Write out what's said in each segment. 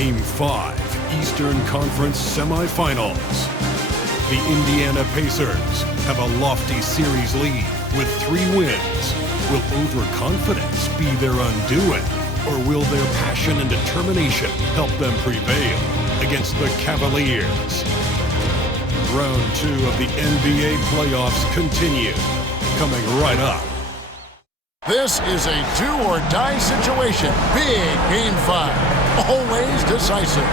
Game 5, Eastern Conference Semifinals. The Indiana Pacers have a lofty series lead with 3 wins. Will overconfidence be their undoing, or will their passion and determination help them prevail against the Cavaliers? Round 2 of the NBA playoffs continue, coming right up. This is a do-or-die situation. Big Game 5. Always decisive.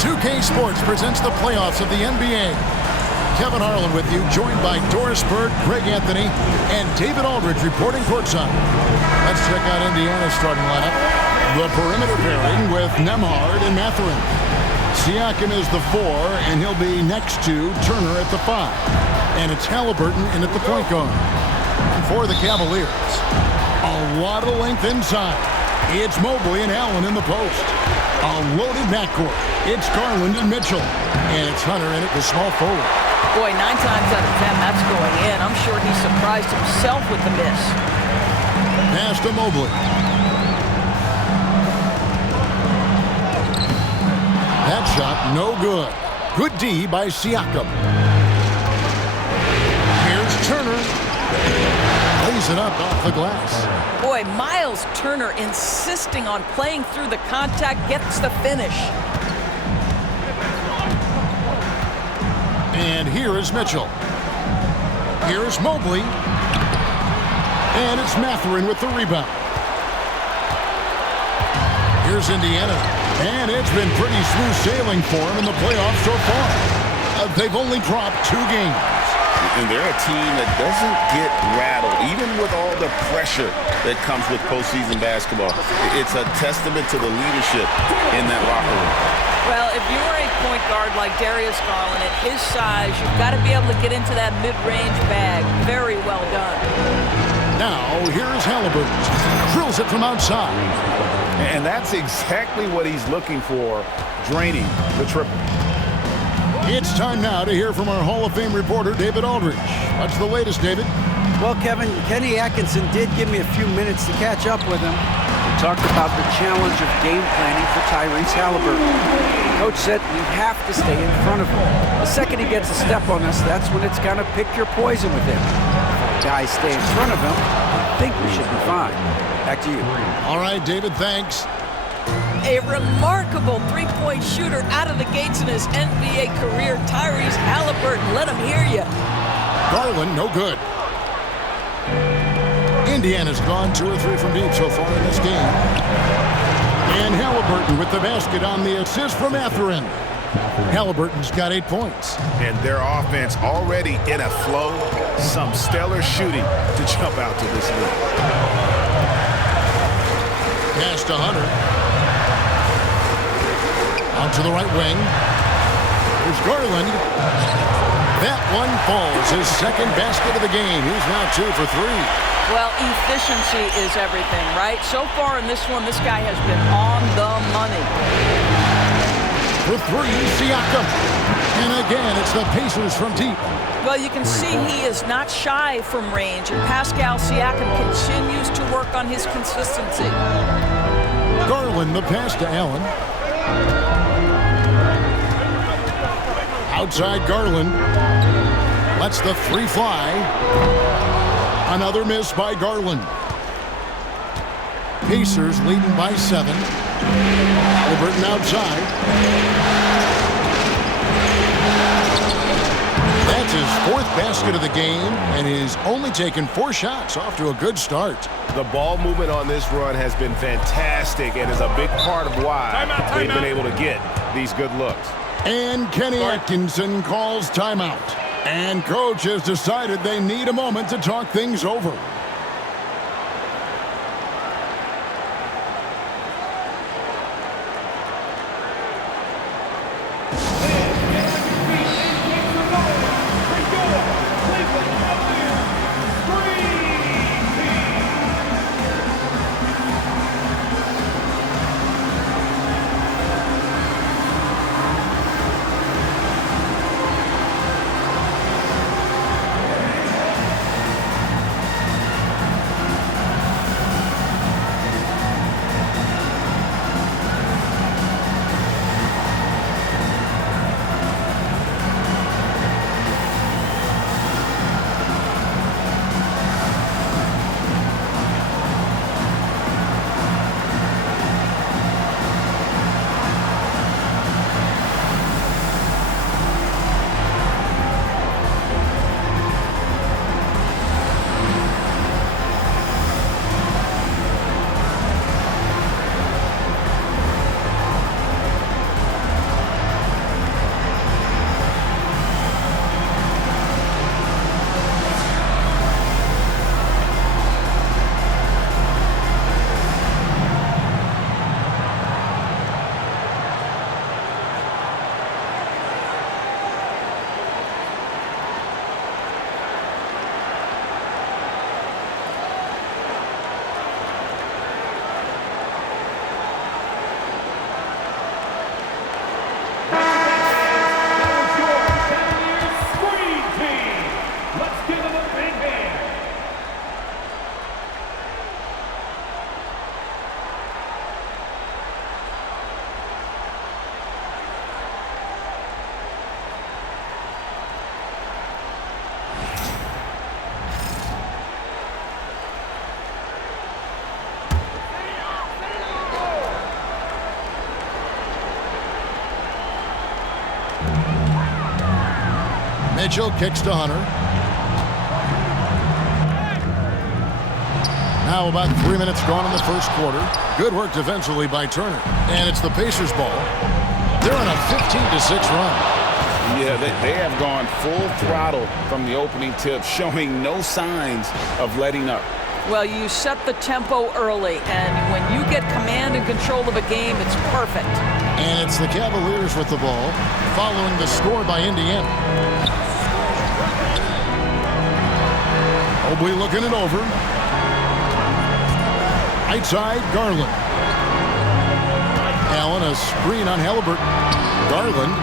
2K Sports presents the playoffs of the NBA. Kevin Harlan with you, joined by Doris Bird, Greg Anthony, and David Aldridge reporting courtside. Let's check out Indiana's starting lineup. The perimeter pairing with Nembhard and Mathurin. Siakam is the 4, and he'll be next to Turner at the 5. And it's Halliburton in at the point guard. And for the Cavaliers, a lot of length inside. It's Mobley and Allen in the post. A loaded backcourt. It's Garland and Mitchell. And it's Hunter in at the small forward. Boy, 9 times out of 10, that's going in. I'm sure he surprised himself with the miss. Pass to Mobley. That shot, no good. Good D by Siakam. Here's Turner. Lays it up off the glass. Boy, Myles Turner insisting on playing through the contact, gets the finish. And here is Mitchell. Here's Mobley. And it's Mathurin with the rebound. Here's Indiana. And it's been pretty smooth sailing for them in the playoffs so far. They've only dropped 2 games. And they're a team that doesn't get rattled, even with all the pressure that comes with postseason basketball. It's a testament to the leadership in that locker room. Well, if you're a point guard like Darius Garland, at his size, you've got to be able to get into that mid-range bag. Very well done. Now, here's Halliburton. Drills it from outside. And that's exactly what he's looking for, draining the triple. It's time now to hear from our Hall of Fame reporter, David Aldridge. What's the latest, David? Well, Kevin, Kenny Atkinson did give me a few minutes to catch up with him. We talked about the challenge of game planning for Tyrese Halliburton. Coach said we have to stay in front of him. The second he gets a step on us, that's when it's gonna pick your poison with him. If guys stay in front of him, I think we should be fine. Back to you. All right, David, thanks. A remarkable three-point shooter out of the gates in his NBA career, Tyrese Halliburton. Let him hear you. Garland, no good. Indiana's gone 2 or 3 from deep so far in this game. And Halliburton with the basket on the assist from Mathurin. Halliburton's got 8 points. And their offense already in a flow. Some stellar shooting to jump out to this lead. Pass to Hunter. Out to the right wing. Here's Garland. That one falls. His second basket of the game. He's now 2 for 3. Well, efficiency is everything, right? So far in this one, this guy has been on the money. For 3, Siakam. And again, it's the Pacers from deep. Well, you can see he is not shy from range, and Pascal Siakam continues to work on his consistency. Garland, the pass to Allen. Outside Garland. Lets the 3 fly. Another miss by Garland. Pacers leading by 7. Halliburton outside. That's his 4th basket of the game, and he's only taken 4 shots. Off to a good start. The ball movement on this run has been fantastic and is a big part of why they've been able to get these good looks. And Kenny Atkinson calls timeout. And coach has decided they need a moment to talk things over. Mitchell kicks to Hunter. Now about 3 minutes gone in the first quarter. Good work defensively by Turner. And it's the Pacers' ball. They're on a 15-6 run. Yeah, they have gone full throttle from the opening tip, showing no signs of letting up. Well, you set the tempo early, and when you get command and control of a game, it's perfect. And it's the Cavaliers with the ball, following the score by Indiana. Mobley looking it over. Right side, Garland. Allen, a screen on Halliburton. Garland.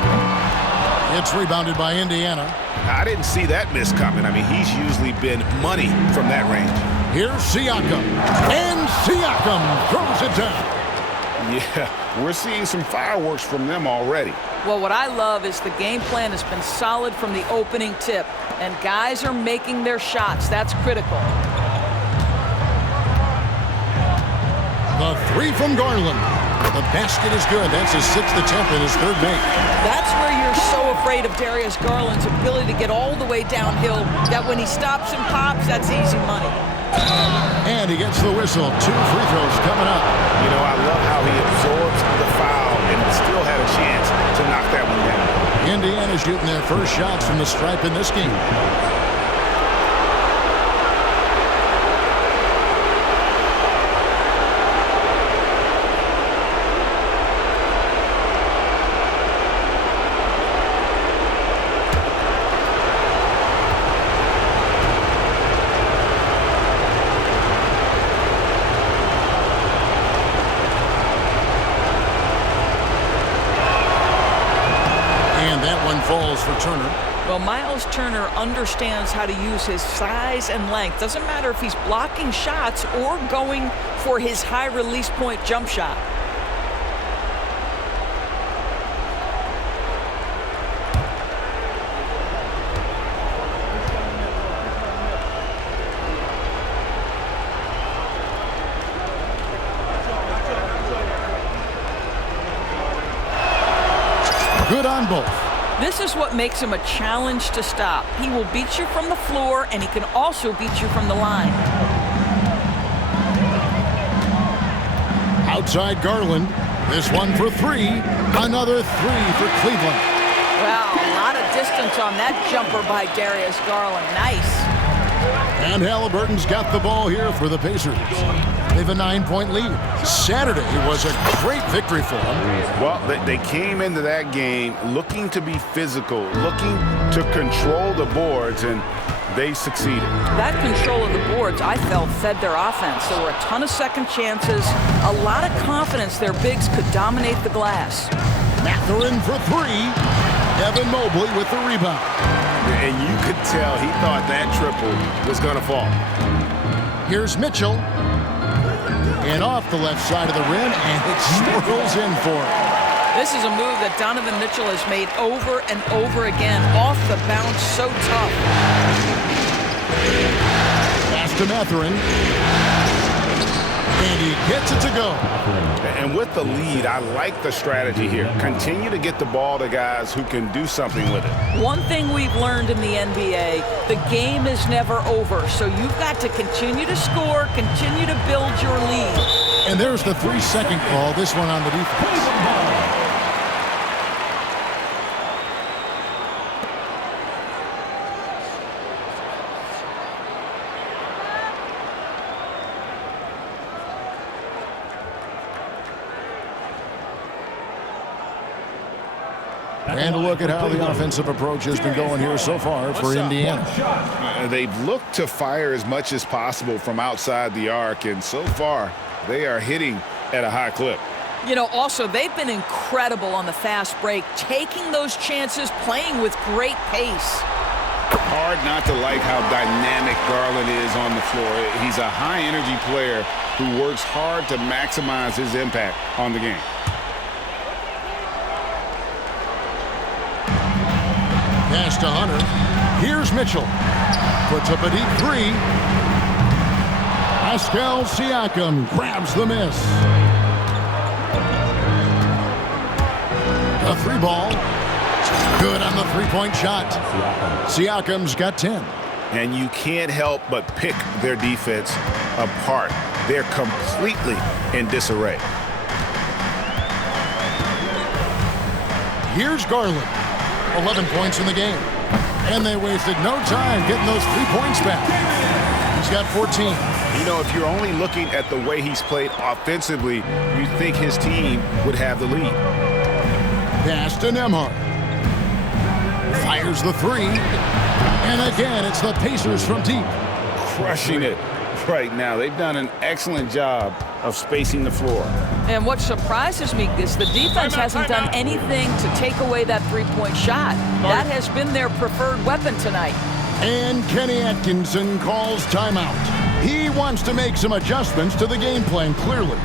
It's rebounded by Indiana. I didn't see that miss coming. I mean, he's usually been money from that range. Here's Siakam. And Siakam throws it down. Yeah, we're seeing some fireworks from them already. Well, what I love is the game plan has been solid from the opening tip, and guys are making their shots. That's critical. The three from Garland. The basket is good. That's his 6th attempt and his 3rd make. That's where you're so afraid of Darius Garland's ability to get all the way downhill, that when he stops and pops, that's easy money. And he gets the whistle. 2 free throws coming up. You know, I love how he absorbs the foul and still had a chance to knock that one down. Indiana shooting their first shots from the stripe in this game. Falls for Turner. Well, Myles Turner understands how to use his size and length. Doesn't matter if he's blocking shots or going for his high release point jump shot. Good on both. This is what makes him a challenge to stop. He will beat you from the floor, and he can also beat you from the line. Outside Garland. This one for 3. Another 3 for Cleveland. Wow, a lot of distance on that jumper by Darius Garland. Nice. And Halliburton's got the ball here for the Pacers. They have a 9-point lead. Saturday was a great victory for them. Well, they came into that game looking to be physical, looking to control the boards, and they succeeded. That control of the boards, I felt, fed their offense. There were a ton of second chances, a lot of confidence their bigs could dominate the glass. Mathurin for 3. Evan Mobley with the rebound. And you could tell he thought that triple was going to fall. Here's Mitchell. And off the left side of the rim, and it swirls in for him. This is a move that Donovan Mitchell has made over and over again. Off the bounce, so tough. Pass to Mathurin. And he gets it to go. And with the lead, I like the strategy here. Continue to get the ball to guys who can do something with it. One thing we've learned in the NBA, the game is never over. So you've got to continue to score, continue to build your lead. And there's the 3-second call, this one on the defense. And a look at how the offensive approach has been going here so far for Indiana. They've looked to fire as much as possible from outside the arc, and so far they are hitting at a high clip. You know, also, they've been incredible on the fast break, taking those chances, playing with great pace. Hard not to like how dynamic Garland is on the floor. He's a high-energy player who works hard to maximize his impact on the game. Pass to Hunter. Here's Mitchell. Puts up a deep 3. Pascal Siakam grabs the miss. A 3 ball. Good on the three-point shot. Siakam's got 10. And you can't help but pick their defense apart. They're completely in disarray. Here's Garland. 11 points in the game. And they wasted no time getting those 3 points back. He's got 14. You know, if you're only looking at the way he's played offensively, you think his team would have the lead. Pass to Nembhard. Fires the three. And again, it's the Pacers from deep. Crushing it right now. They've done an excellent job of spacing the floor. And what surprises me is the defense hasn't done anything to take away that three-point shot. That has been their preferred weapon tonight. And Kenny Atkinson calls timeout. He wants to make some adjustments to the game plan, clearly.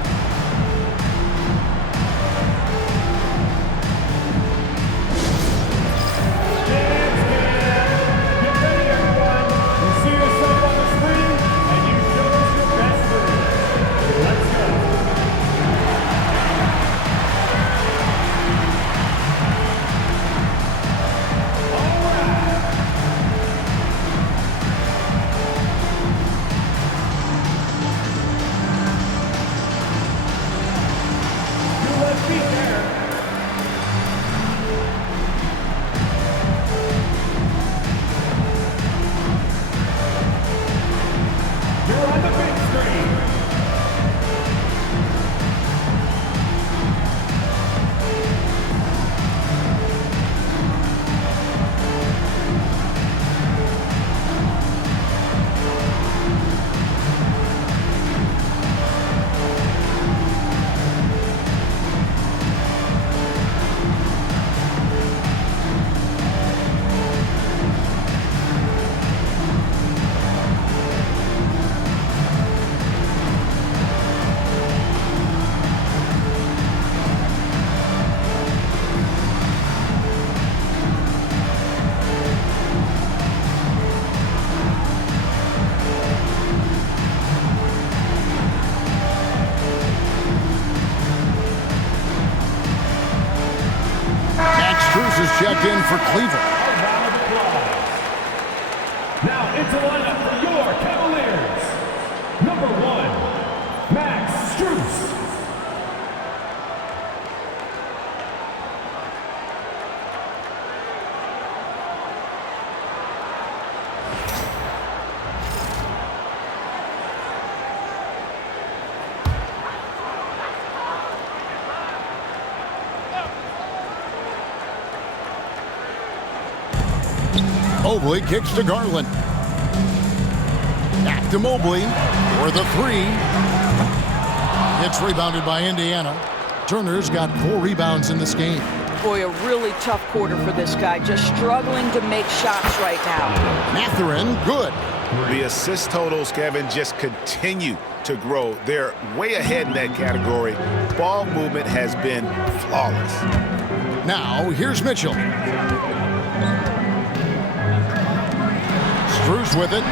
Is checked in for Cleveland. Now into lineup for your Cavaliers. Number 1, Max Strus. Mobley kicks to Garland. Back to Mobley for the three. It's rebounded by Indiana. Turner's got 4 rebounds in this game. Boy, a really tough quarter for this guy. Just struggling to make shots right now. Mathurin, good. The assist totals, Kevin, just continue to grow. They're way ahead in that category. Ball movement has been flawless. Now, here's Mitchell. Strus with it.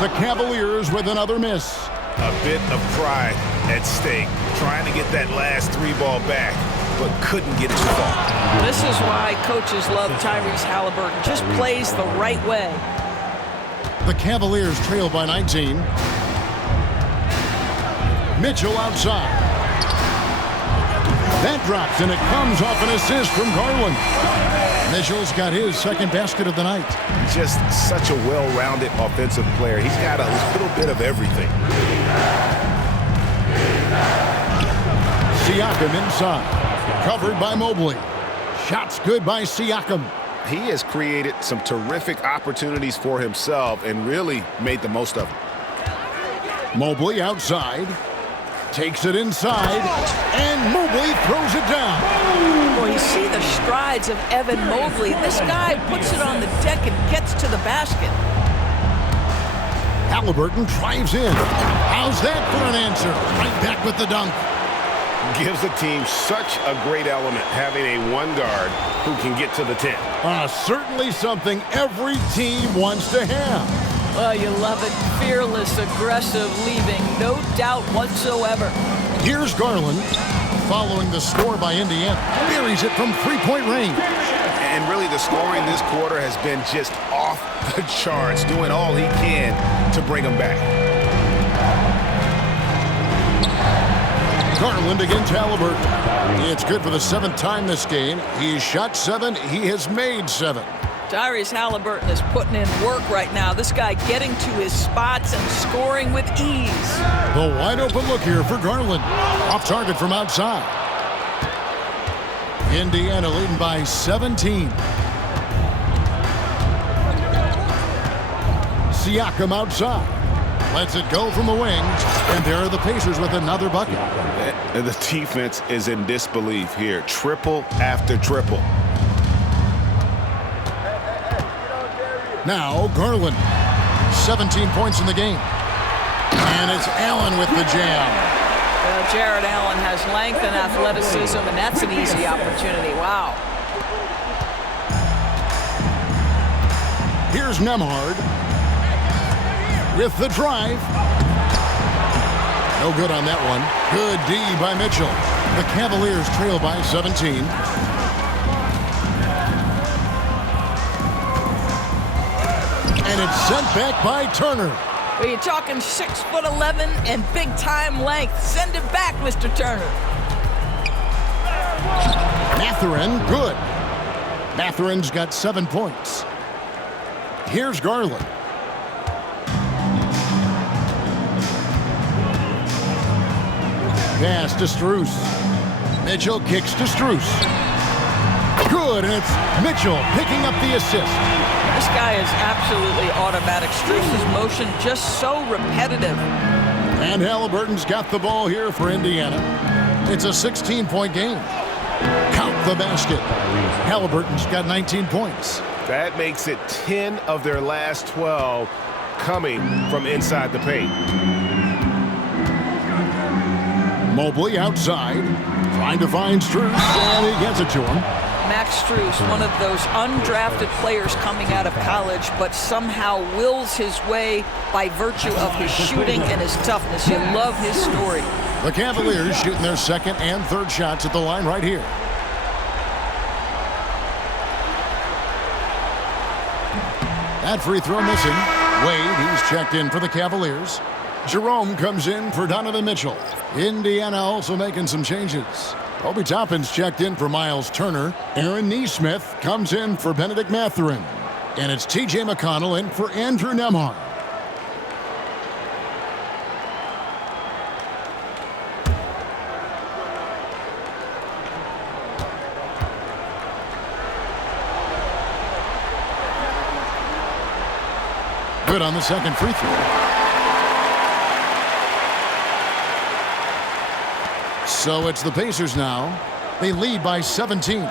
The Cavaliers with another miss. A bit of pride at stake, trying to get that last 3 ball back, but couldn't get it to fall. This is why coaches love Tyrese Halliburton. Just plays the right way. The Cavaliers trail by 19. Mitchell outside. That drops, and it comes off an assist from Garland. Mitchell's got his second basket of the night. Just such a well-rounded offensive player. He's got a little bit of everything. Siakam inside. Covered by Mobley. Shots good by Siakam. He has created some terrific opportunities for himself and really made the most of them. Mobley outside. Takes it inside, and Mobley throws it down. Well, you see the strides of Evan Mobley. This guy puts it on the deck and gets to the basket. Halliburton drives in. How's that for an answer? Right back with the dunk. Gives the team such a great element, having a one guard who can get to the 10. Certainly something every team wants to have. Oh, you love it. Fearless, aggressive, leaving no doubt whatsoever. Here's Garland. Following the score by Indiana. Buries it from three-point range. And really the scoring this quarter has been just off the charts, doing all he can to bring them back. Garland against Halliburton. It's good for the 7th time this game. He's shot 7. He has made 7. Tyrese Halliburton is putting in work right now. This guy getting to his spots and scoring with ease. The wide open look here for Garland. Off target from outside. Indiana leading by 17. Siakam outside. Lets it go from the wing. And there are the Pacers with another bucket. And the defense is in disbelief here. Triple after triple. Now Garland. 17 points in the game. And it's Allen with the jam. Jarrett Allen has length and athleticism, and that's an easy opportunity. Wow. Here's Nembhard with the drive. No good on that one. Good D by Mitchell. The Cavaliers trail by 17. And it's sent back by Turner. Well, you're talking 6'11" and big-time length. Send it back, Mr. Turner. Mathurin, good. Mathurin's got 7 points. Here's Garland. Pass to Strus. Mitchell kicks to Strus. Good, and it's Mitchell picking up the assist. This guy is absolutely automatic. Strus's motion just so repetitive. And Halliburton's got the ball here for Indiana. It's a 16-point game. Count the basket. Halliburton's got 19 points. That makes it 10 of their last 12 coming from inside the paint. Mobley outside, trying to find Strus, and he gets it to him. Max Strus, one of those undrafted players coming out of college, but somehow wills his way by virtue of his shooting and his toughness. You love his story. The Cavaliers shooting their second and third shots at the line right here. That free throw missing. Wade, he's checked in for the Cavaliers. Jerome comes in for Donovan Mitchell. Indiana also making some changes. Obi Toppin's checked in for Myles Turner. Aaron Nesmith comes in for Benedict Mathurin. And it's T.J. McConnell in for Andrew Nembhard. Good on the second free throw. So it's the Pacers now. They lead by 17.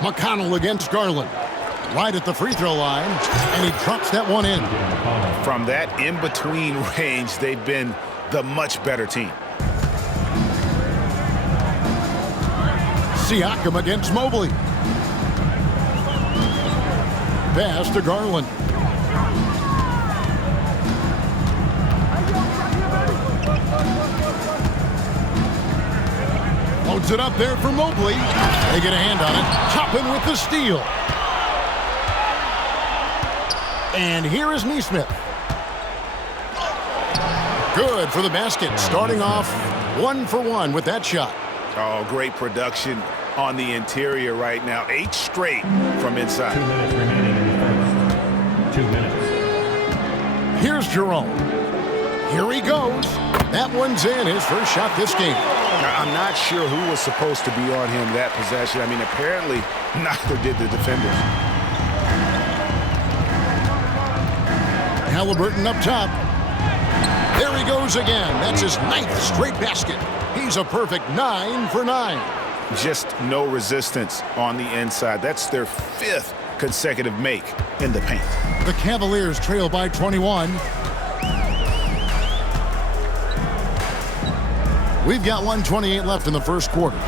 McConnell against Garland. Right at the free throw line, and he drops that one in. From that in-between range, they've been the much better team. Siakam against Mobley. Pass to Garland. Loads it up there for Mobley. They get a hand on it. Toppin with the steal. And here is Nesmith. Good for the basket. Starting off 1 for 1 with that shot. Oh, great production on the interior right now. 8 straight from inside. 2 minutes remaining in the first. 2 minutes. Here's Jerome. Here he goes. That one's in. His first shot this game. Now, I'm not sure who was supposed to be on him that possession. I mean, apparently neither did the defenders. Halliburton up top. There he goes again. That's his 9th straight basket. He's a perfect 9 for 9. Just no resistance on the inside. That's their 5th consecutive make in the paint. The Cavaliers trail by 21. We've got 1:28 left in the first quarter.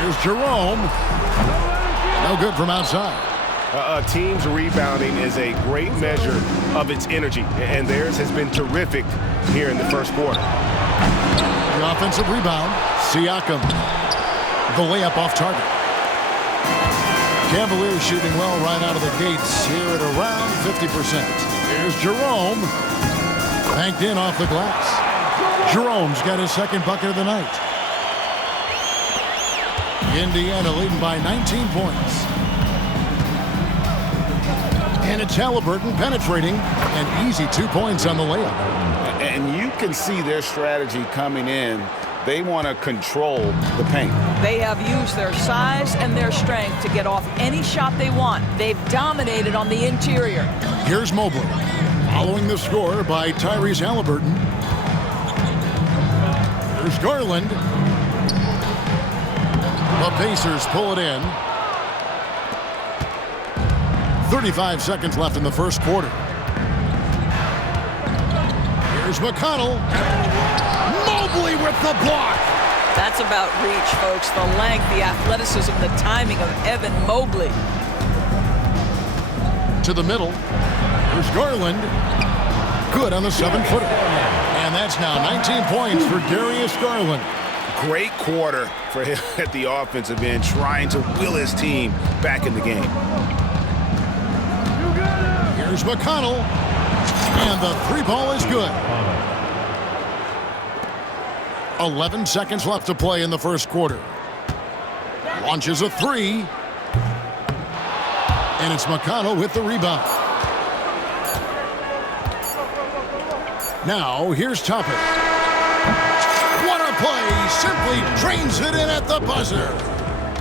Here's Jerome. No good from outside. A team's rebounding is a great measure of its energy, and theirs has been terrific here in the first quarter. The offensive rebound, Siakam. The layup off target. Cavaliers shooting well right out of the gates here at around 50%. Here's Jerome. Banked in off the glass. Jerome's got his second bucket of the night. Indiana leading by 19 points. And it's Halliburton penetrating. An easy 2 points on the layup. And you can see their strategy coming in. They want to control the paint. They have used their size and their strength to get off any shot they want. They've dominated on the interior. Here's Mobley, following the score by Tyrese Halliburton. Here's Garland. The Pacers pull it in. 35 seconds left in the first quarter. Here's McConnell. Mobley with the block. That's about reach, folks. The length, the athleticism, the timing of Evan Mobley. To the middle. Here's Garland. Good on the 7-footer. And that's now 19 points for Darius Garland. Great quarter for him at the offensive end, trying to will his team back in the game. Here's McConnell. And the three ball is good. 11 seconds left to play in the first quarter. Launches a three. And it's McConnell with the rebound. Now, here's Toppin. What a play! Simply drains it in at the buzzer.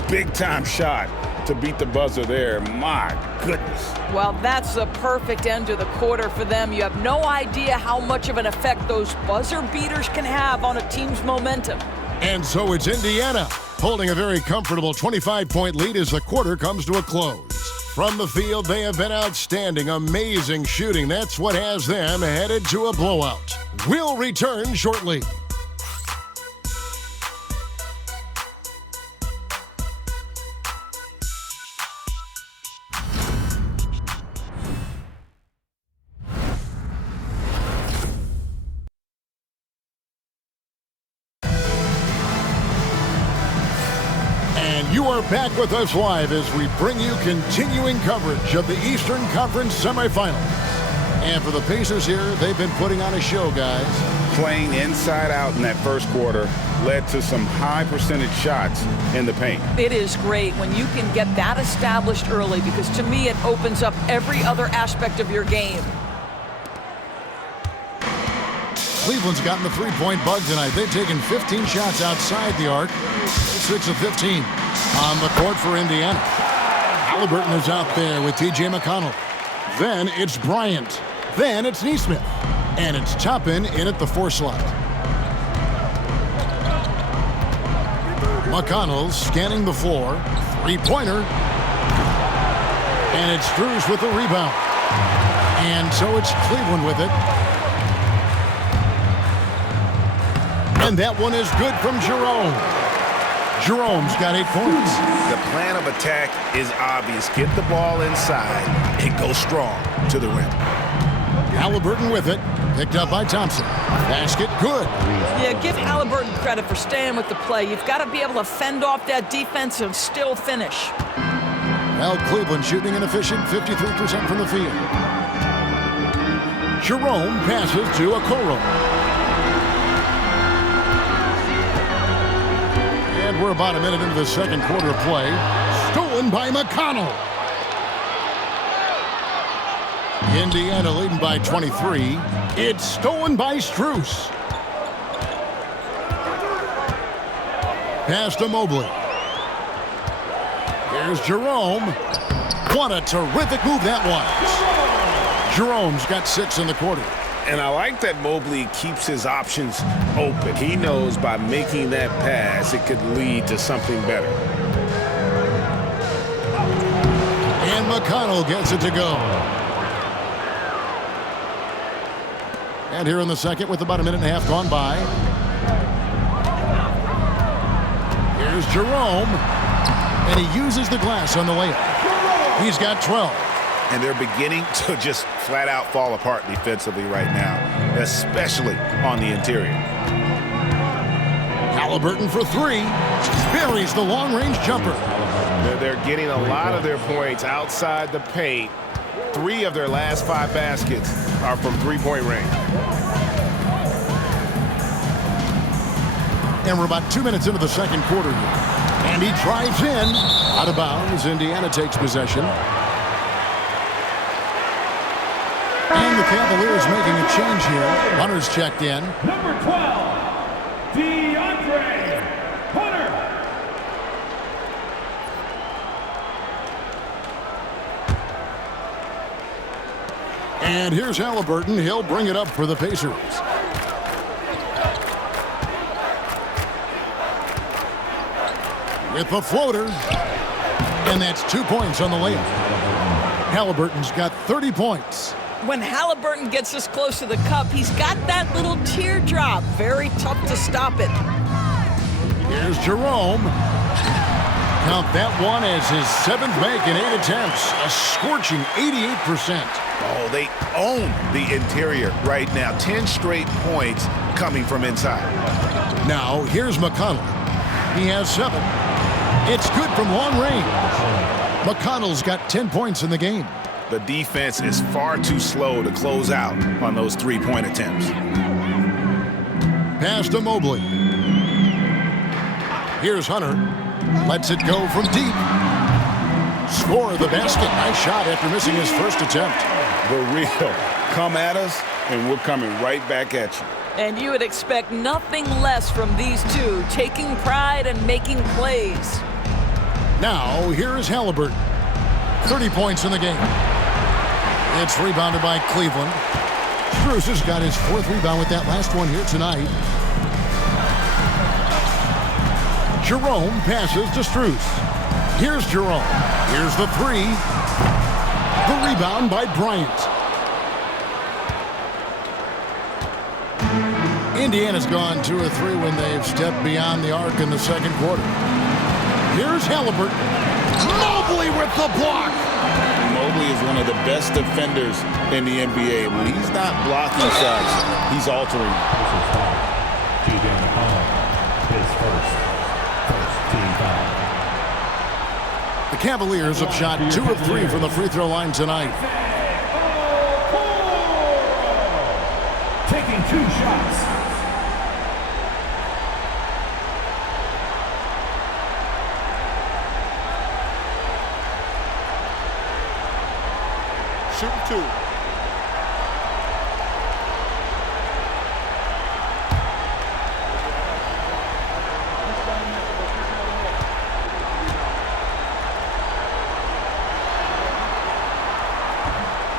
Big time shot to beat the buzzer there. My goodness. Well, that's the perfect end to the quarter for them. You have no idea how much of an effect those buzzer beaters can have on a team's momentum. And so it's Indiana holding a very comfortable 25-point lead as the quarter comes to a close. From the field, they have been outstanding, amazing shooting. That's what has them headed to a blowout. We'll return shortly. You are back with us live as we bring you continuing coverage of the Eastern Conference Semifinals. And for the Pacers here, they've been putting on a show, guys. Playing inside out in that first quarter led to some high percentage shots in the paint. It is great when you can get that established early, because to me it opens up every other aspect of your game. Cleveland's gotten the three-point bug tonight. They've taken 15 shots outside the arc, 6 of 15. On the court for Indiana. Halliburton is out there with T.J. McConnell. Then it's Bryant. Then it's Nesmith. And it's Toppin in at the 4 slot. McConnell scanning the floor. Three-pointer. And it's Strus with the rebound. And so it's Cleveland with it. And that one is good from Jerome. Jerome's got 8 points. The plan of attack is obvious. Get the ball inside and go strong to the rim. Halliburton with it. Picked up by Thompson. Basket good. Yeah, give Halliburton credit for staying with the play. You've got to be able to fend off that defense and still finish. Well, Cleveland shooting an efficient 53% from the field. Jerome passes to Okoro. And we're about a minute into the second quarter of play. Stolen by McConnell. Indiana leading by 23. It's stolen by Strus. Pass to Mobley. Here's Jerome. What a terrific move that was. Jerome's got 6 in the quarter. And I like that Mobley keeps his options open. He knows by making that pass, it could lead to something better. And McConnell gets it to go. And here in the second with about a minute and a half gone by. Here's Jerome. And he uses the glass on the layup. He's got 12. And they're beginning to just flat out fall apart defensively right now, especially on the interior. Halliburton for three. Buries the long-range jumper. They're getting a lot of their points outside the paint. 3 of their last 5 baskets are from three-point range. And we're about 2 minutes into the second quarter here. And he drives in. Out of bounds. Indiana takes possession. And the Cavaliers making a change here. Hunter's checked in. Number 12, DeAndre Hunter. And here's Halliburton. He'll bring it up for the Pacers. With the floater. And that's 2 points on the layup. Halliburton's got 30 points. When Halliburton gets this close to the cup, he's got that little teardrop. Very tough to stop it. Here's Jerome. Count that one as his 7th make in 8 attempts. A scorching 88%. Oh, they own the interior right now. 10 straight points coming from inside. Now, here's McConnell. He has 7. It's good from long range. McConnell's got 10 points in the game. The defense is far too slow to close out on those 3-point attempts. Pass to Mobley. Here's Hunter. Lets it go from deep. Score the basket. Nice shot after missing his first attempt. The real come at us, and we're coming right back at you. And you would expect nothing less from these two, taking pride and making plays. Now, here is Halliburton. 30 points in the game. It's rebounded by Cleveland. Strus has got his 4th rebound with that last one here tonight. Jerome passes to Strus. Here's Jerome. Here's the 3. The rebound by Bryant. Indiana's gone 2 of 3 when they've stepped beyond the arc in the second quarter. Here's Halliburton. Mobley with the block. Mobley is one of the best defenders in the NBA. When he's not blocking shots, he's altering. This is foul. T.J. McConnell, his first team foul. The Cavaliers have shot 2 of 3 from the free throw line tonight. Taking 2 shots. Shoot 2.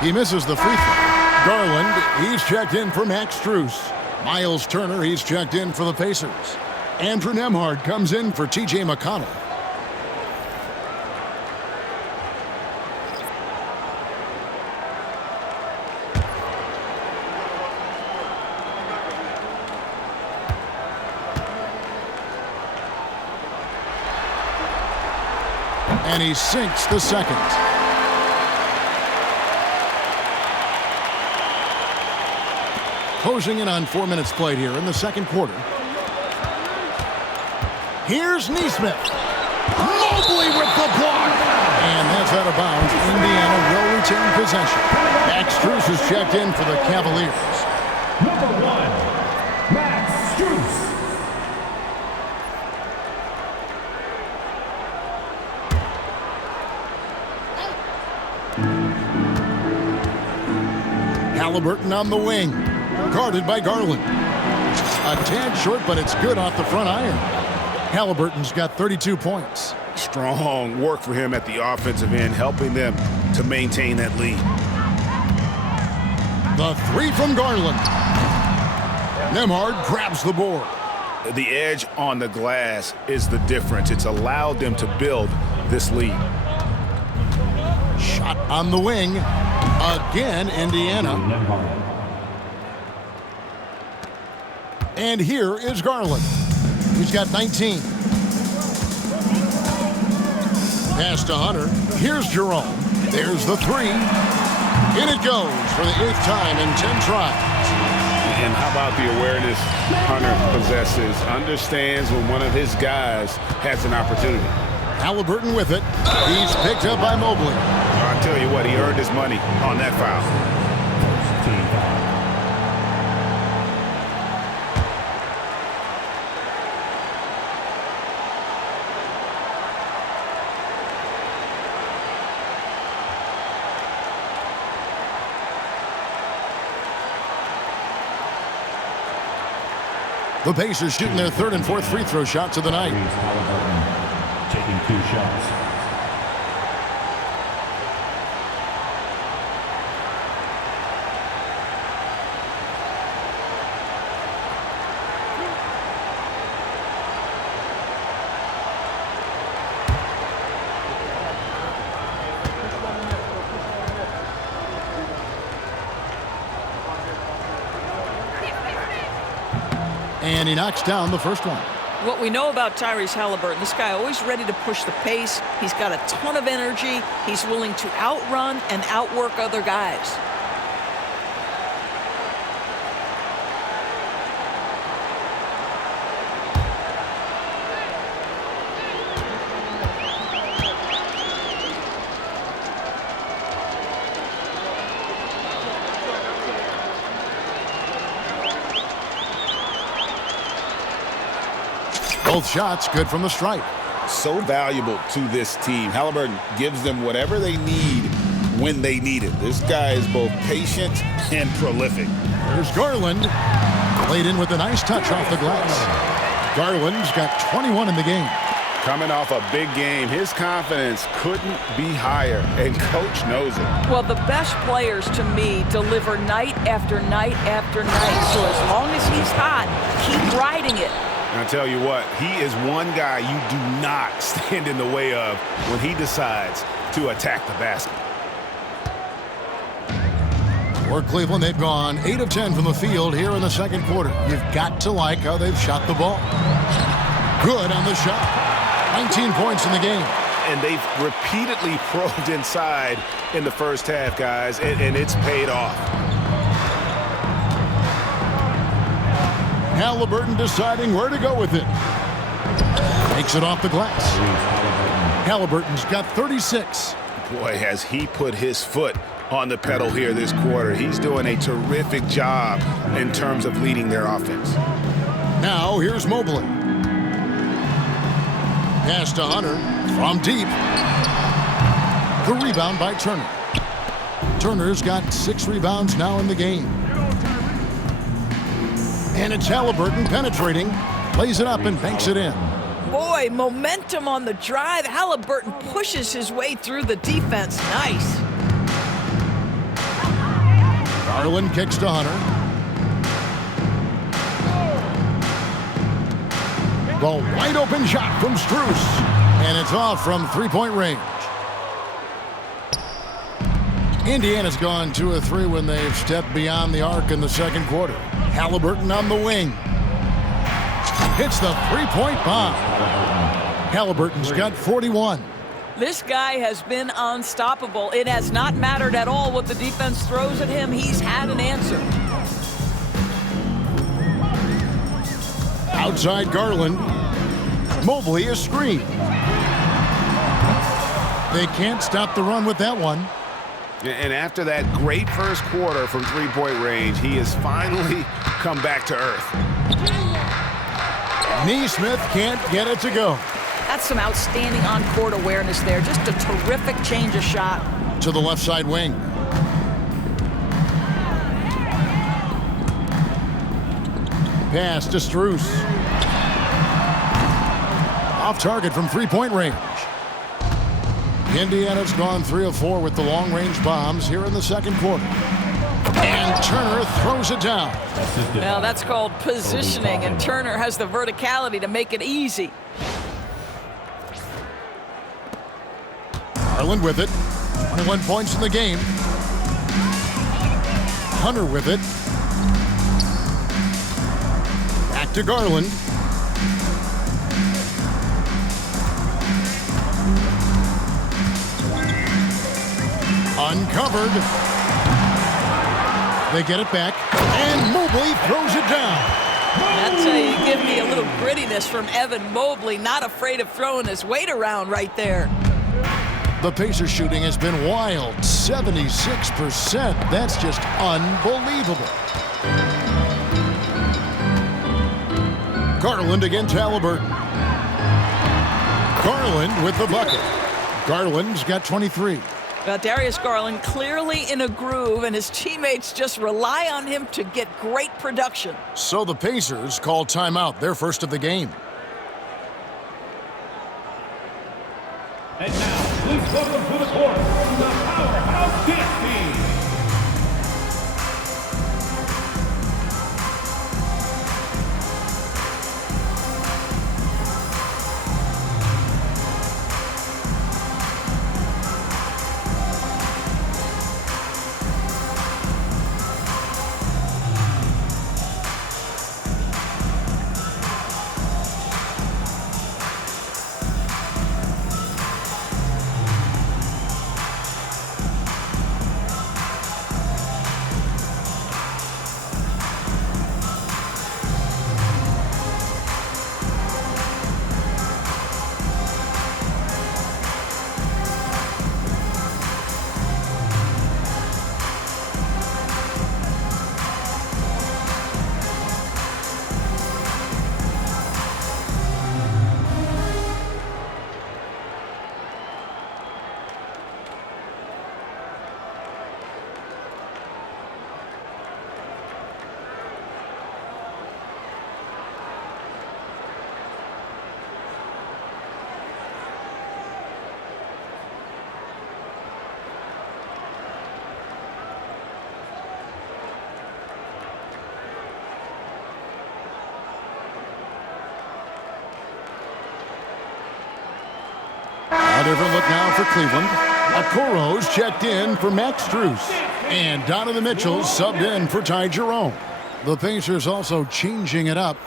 He misses the free throw. Garland, he's checked in for Max Strus. Myles Turner, he's checked in for the Pacers. Andrew Nembhard comes in for T.J. McConnell. And he sinks the second. Closing in on 4 minutes played here in the second quarter. Here's Nesmith. Mobley with the block. And that's out of bounds. Indiana will retain possession. Max Strus is checked in for the Cavaliers. Number 1, Max Strus. Halliburton on the wing. Guarded by Garland. A tad short, but it's good off the front iron. Halliburton's got 32 points. Strong work for him at the offensive end, helping them to maintain that lead. The 3 from Garland. Nembhard grabs the board. The edge on the glass is the difference. It's allowed them to build this lead. Shot on the wing. Again, Indiana. And here is Garland. He's got 19. Pass to Hunter. Here's Jerome. There's the three. In it goes for the 8th time in 10 tries. And how about the awareness Hunter possesses? Understands when one of his guys has an opportunity. Halliburton with it. He's picked up by Mobley. I'll tell you what, he earned his money on that foul. Team foul. The Pacers shooting their 3rd and 4th free throw shots of the night. Halliburton taking 2 shots. And he knocks down the first one. What we know about Tyrese Halliburton, this guy always ready to push the pace. He's got a ton of energy. He's willing to outrun and outwork other guys. Both shots good from the stripe. So valuable to this team. Halliburton gives them whatever they need when they need it. This guy is both patient and prolific. There's Garland. Played in with a nice touch off the glass. Garland's got 21 in the game. Coming off a big game, his confidence couldn't be higher, and Coach knows it. Well, the best players, to me, deliver night after night after night. So as long as he's hot, keep riding it. And I'll tell you what, he is one guy you do not stand in the way of when he decides to attack the basket. For Cleveland, they've gone 8 of 10 from the field here in the second quarter. You've got to like how they've shot the ball. Good on the shot. 19 points in the game. And they've repeatedly probed inside in the first half, guys, and it's paid off. Halliburton deciding where to go with it. Takes it off the glass. Halliburton's got 36. Boy, has he put his foot on the pedal here this quarter. He's doing a terrific job in terms of leading their offense. Now here's Mobley. Pass to Hunter from deep. The rebound by Turner. Turner's got 6 rebounds now in the game. And it's Halliburton penetrating, plays it up and banks it in. Boy, momentum on the drive. Halliburton pushes his way through the defense. Nice. Garland kicks to Hunter. The wide open shot from Strus. And it's off from 3-point range. Indiana's gone 2 of 3 when they've stepped beyond the arc in the second quarter. Halliburton on the wing. Hits the 3-point bomb. Halliburton's got 41. This guy has been unstoppable. It has not mattered at all what the defense throws at him. He's had an answer. Outside Garland. Mobley a screen. They can't stop the run with that one. And after that great first quarter from 3-point range, he has finally come back to earth. Neesmith can't get it to go. That's some outstanding on-court awareness there. Just a terrific change of shot. To the left side wing. Pass to Strus. Off target from 3-point range. Indiana's gone 3 of 4 with the long-range bombs here in the second quarter. And Turner throws it down. Now that's called positioning, and Turner has the verticality to make it easy. Garland with it. 21 points in the game. Hunter with it. Back to Garland. Uncovered. They get it back, and Mobley throws it down. That's how you give me a little grittiness from Evan Mobley, not afraid of throwing his weight around right there. The Pacers shooting has been wild, 76%. That's just unbelievable. Garland against Halliburton. Garland with the bucket. Garland's got 23. Darius Garland clearly in a groove, and his teammates just rely on him to get great production. So the Pacers call timeout, their first of the game. And now, please welcome to the court, the Powerhouse Dance Team. A different look now for Cleveland. Okoro's checked in for Max Strus. And Donovan Mitchell subbed in for Ty Jerome. The Pacers also changing it up.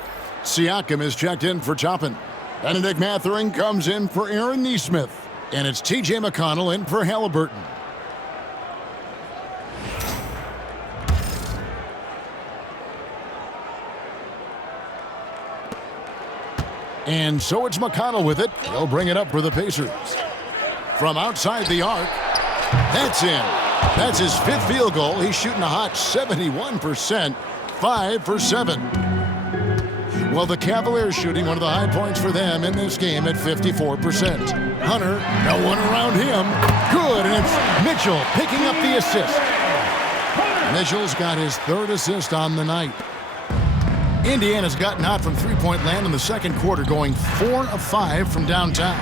Siakam is checked in for Toppin. Benedict Mathurin comes in for Aaron Nesmith. And it's T.J. McConnell in for Halliburton. And so it's McConnell with it. He'll bring it up for the Pacers. From outside the arc, that's in. That's his fifth field goal. He's shooting a hot 71%, 5 for 7. Well, the Cavaliers shooting one of the high points for them in this game at 54%. Hunter, no one around him. Good, and it's Mitchell picking up the assist. Mitchell's got his third assist on the night. Indiana's gotten hot from three-point land in the second quarter, going 4 of 5 from downtown.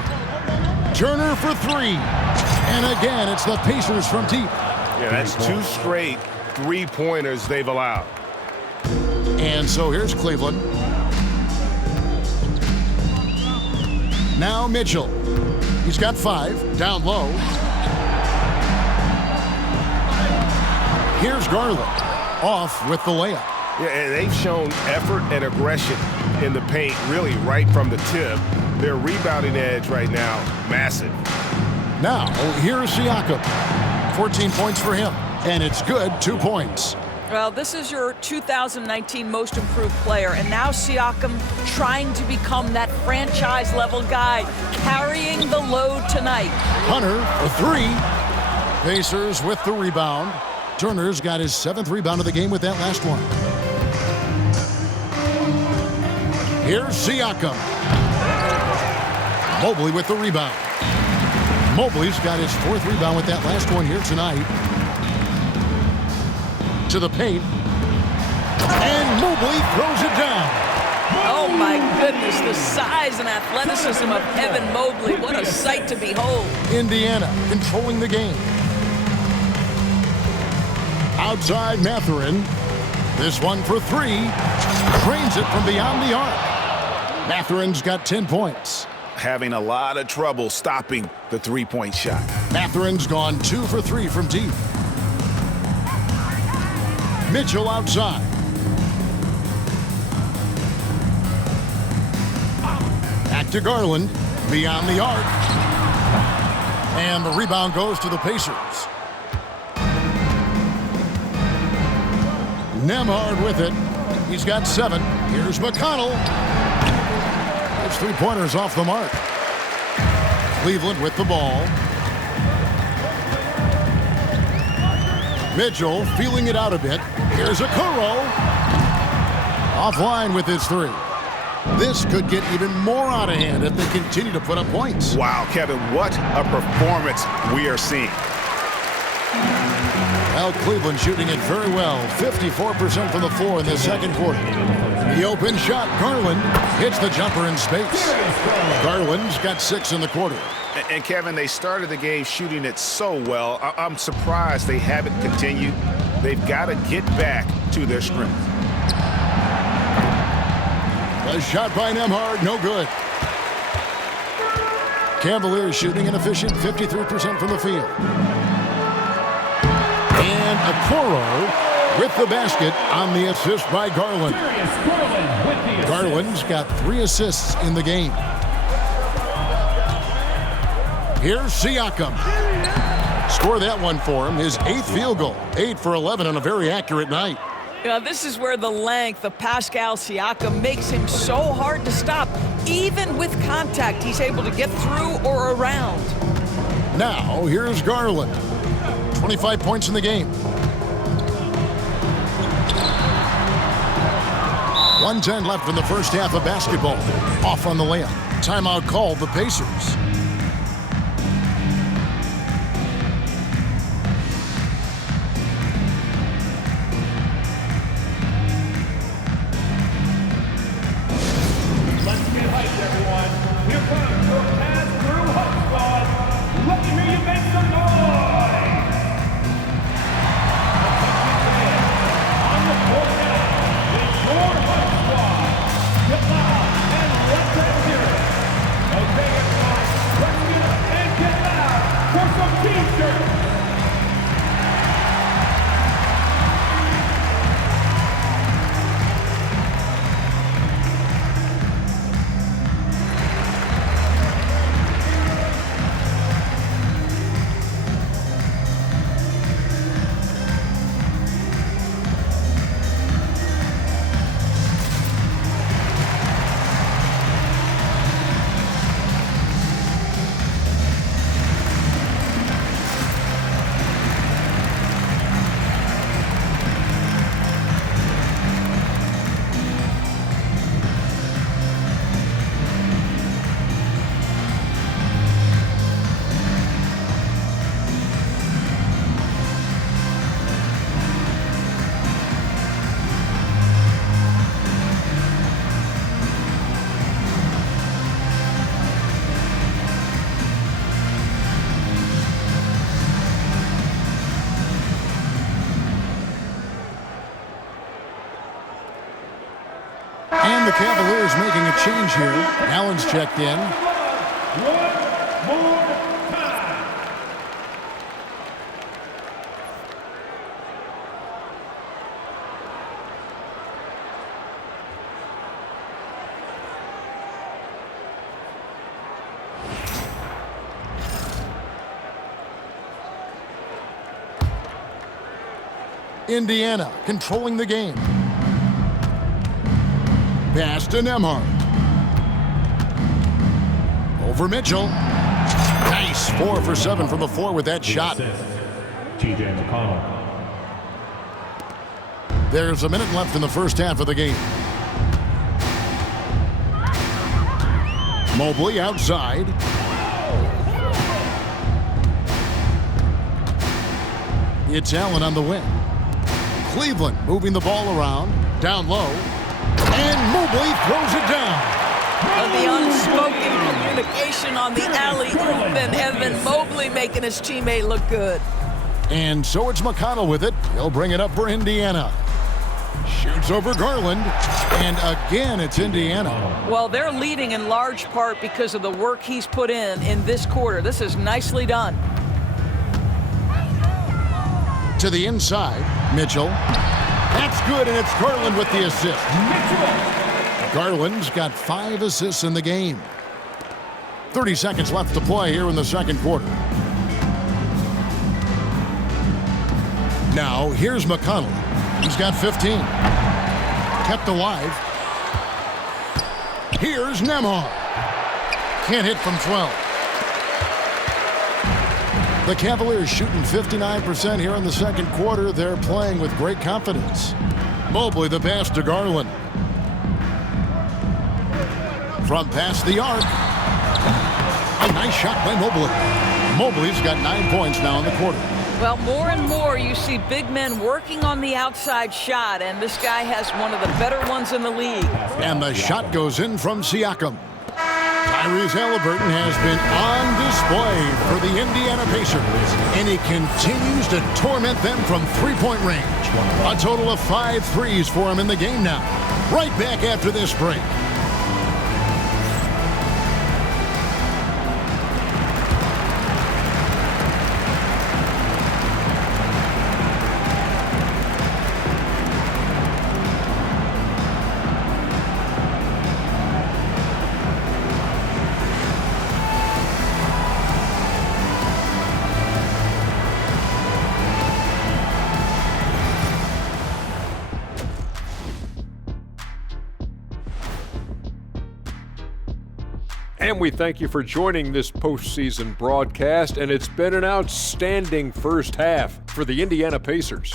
Turner for 3. And again, it's the Pacers from deep. Yeah, that's 2 straight three-pointers they've allowed. And so here's Cleveland. Now Mitchell. He's got 5, down low. Here's Garland, off with the layup. Yeah, and they've shown effort and aggression in the paint, really right from the tip. Their rebounding edge right now, massive. Now, here's Siakam. 14 points for him, and it's good, 2 points. Well, this is your 2019 most improved player, and now Siakam trying to become that franchise-level guy, carrying the load tonight. Hunter for 3. Pacers with the rebound. Turner's got his 7th rebound of the game with that last one. Here's Siakam. Mobley with the rebound. Mobley's got his 4th rebound with that last one here tonight. To the paint. And Mobley throws it down. Oh my goodness, the size and athleticism of Evan Mobley. What a sight to behold. Indiana controlling the game. Outside Mathurin. This one for 3. Drains it from beyond the arc. Mathurin's got 10 points. Having a lot of trouble stopping the three-point shot. Mathurin's gone 2 for 3 from deep. Mitchell outside. Back to Garland. Beyond the arc. And the rebound goes to the Pacers. Nembhard with it. He's got 7. Here's McConnell. His 3-pointers off the mark. Cleveland with the ball. Mitchell feeling it out a bit. Here's Okoro. Offline with his 3. This could get even more out of hand if they continue to put up points. Wow, Kevin, what a performance we are seeing. Well, Cleveland shooting it very well. 54% from the floor in the second quarter. The open shot, Garland hits the jumper in space. Garland's got 6 in the quarter. And Kevin, they started the game shooting it so well. I'm surprised they haven't continued. They've got to get back to their strength. A shot by Nembhard, no good. Cavaliers shooting an efficient 53% from the field. And Okoro with the basket on the assist by Garland. Garland's got 3 assists in the game. Here's Siakam. Score that one for him. His 8th field goal. 8 for 11 on a very accurate night. You know, this is where the length of Pascal Siakam makes him so hard to stop. Even with contact, he's able to get through or around. Now, here's Garland. 25 points in the game. 1:10 left in the first half of basketball. Off on the layup. Timeout called the Pacers. And the Cavaliers making a change here. Allen's checked in. One more time. Indiana controlling the game. Pass to Nembhard. Over Mitchell. Nice. 4 for 7 from the floor with that shot. TJ McConnell. There's a minute left in the first half of the game. Mobley outside. It's Allen on the wing. Cleveland moving the ball around. Down low. And Mobley throws it down. The unspoken communication on the alley-oop, and Evan Mobley making his teammate look good. And so it's McConnell with it. He'll bring it up for Indiana. Shoots over Garland. And again, it's Indiana. Well, they're leading in large part because of the work he's put in this quarter. This is nicely done. To the inside, Mitchell. That's good, and it's Garland with the assist. Garland's got 5 assists in the game. 30 seconds left to play here in the second quarter. Now, here's McConnell. He's got 15. Kept alive. Here's Nembhard. Can't hit from 12. The Cavaliers shooting 59% here in the second quarter. They're playing with great confidence. Mobley the pass to Garland. From past the arc. A nice shot by Mobley. Mobley's got 9 points now in the quarter. Well, more and more you see big men working on the outside shot, and this guy has one of the better ones in the league. And the shot goes in from Siakam. Tyrese Halliburton has been on display for the Indiana Pacers, and he continues to torment them from three-point range. A total of 5 threes for him in the game now. Right back after this break. And we thank you for joining this postseason broadcast, and it's been an outstanding first half for the Indiana Pacers.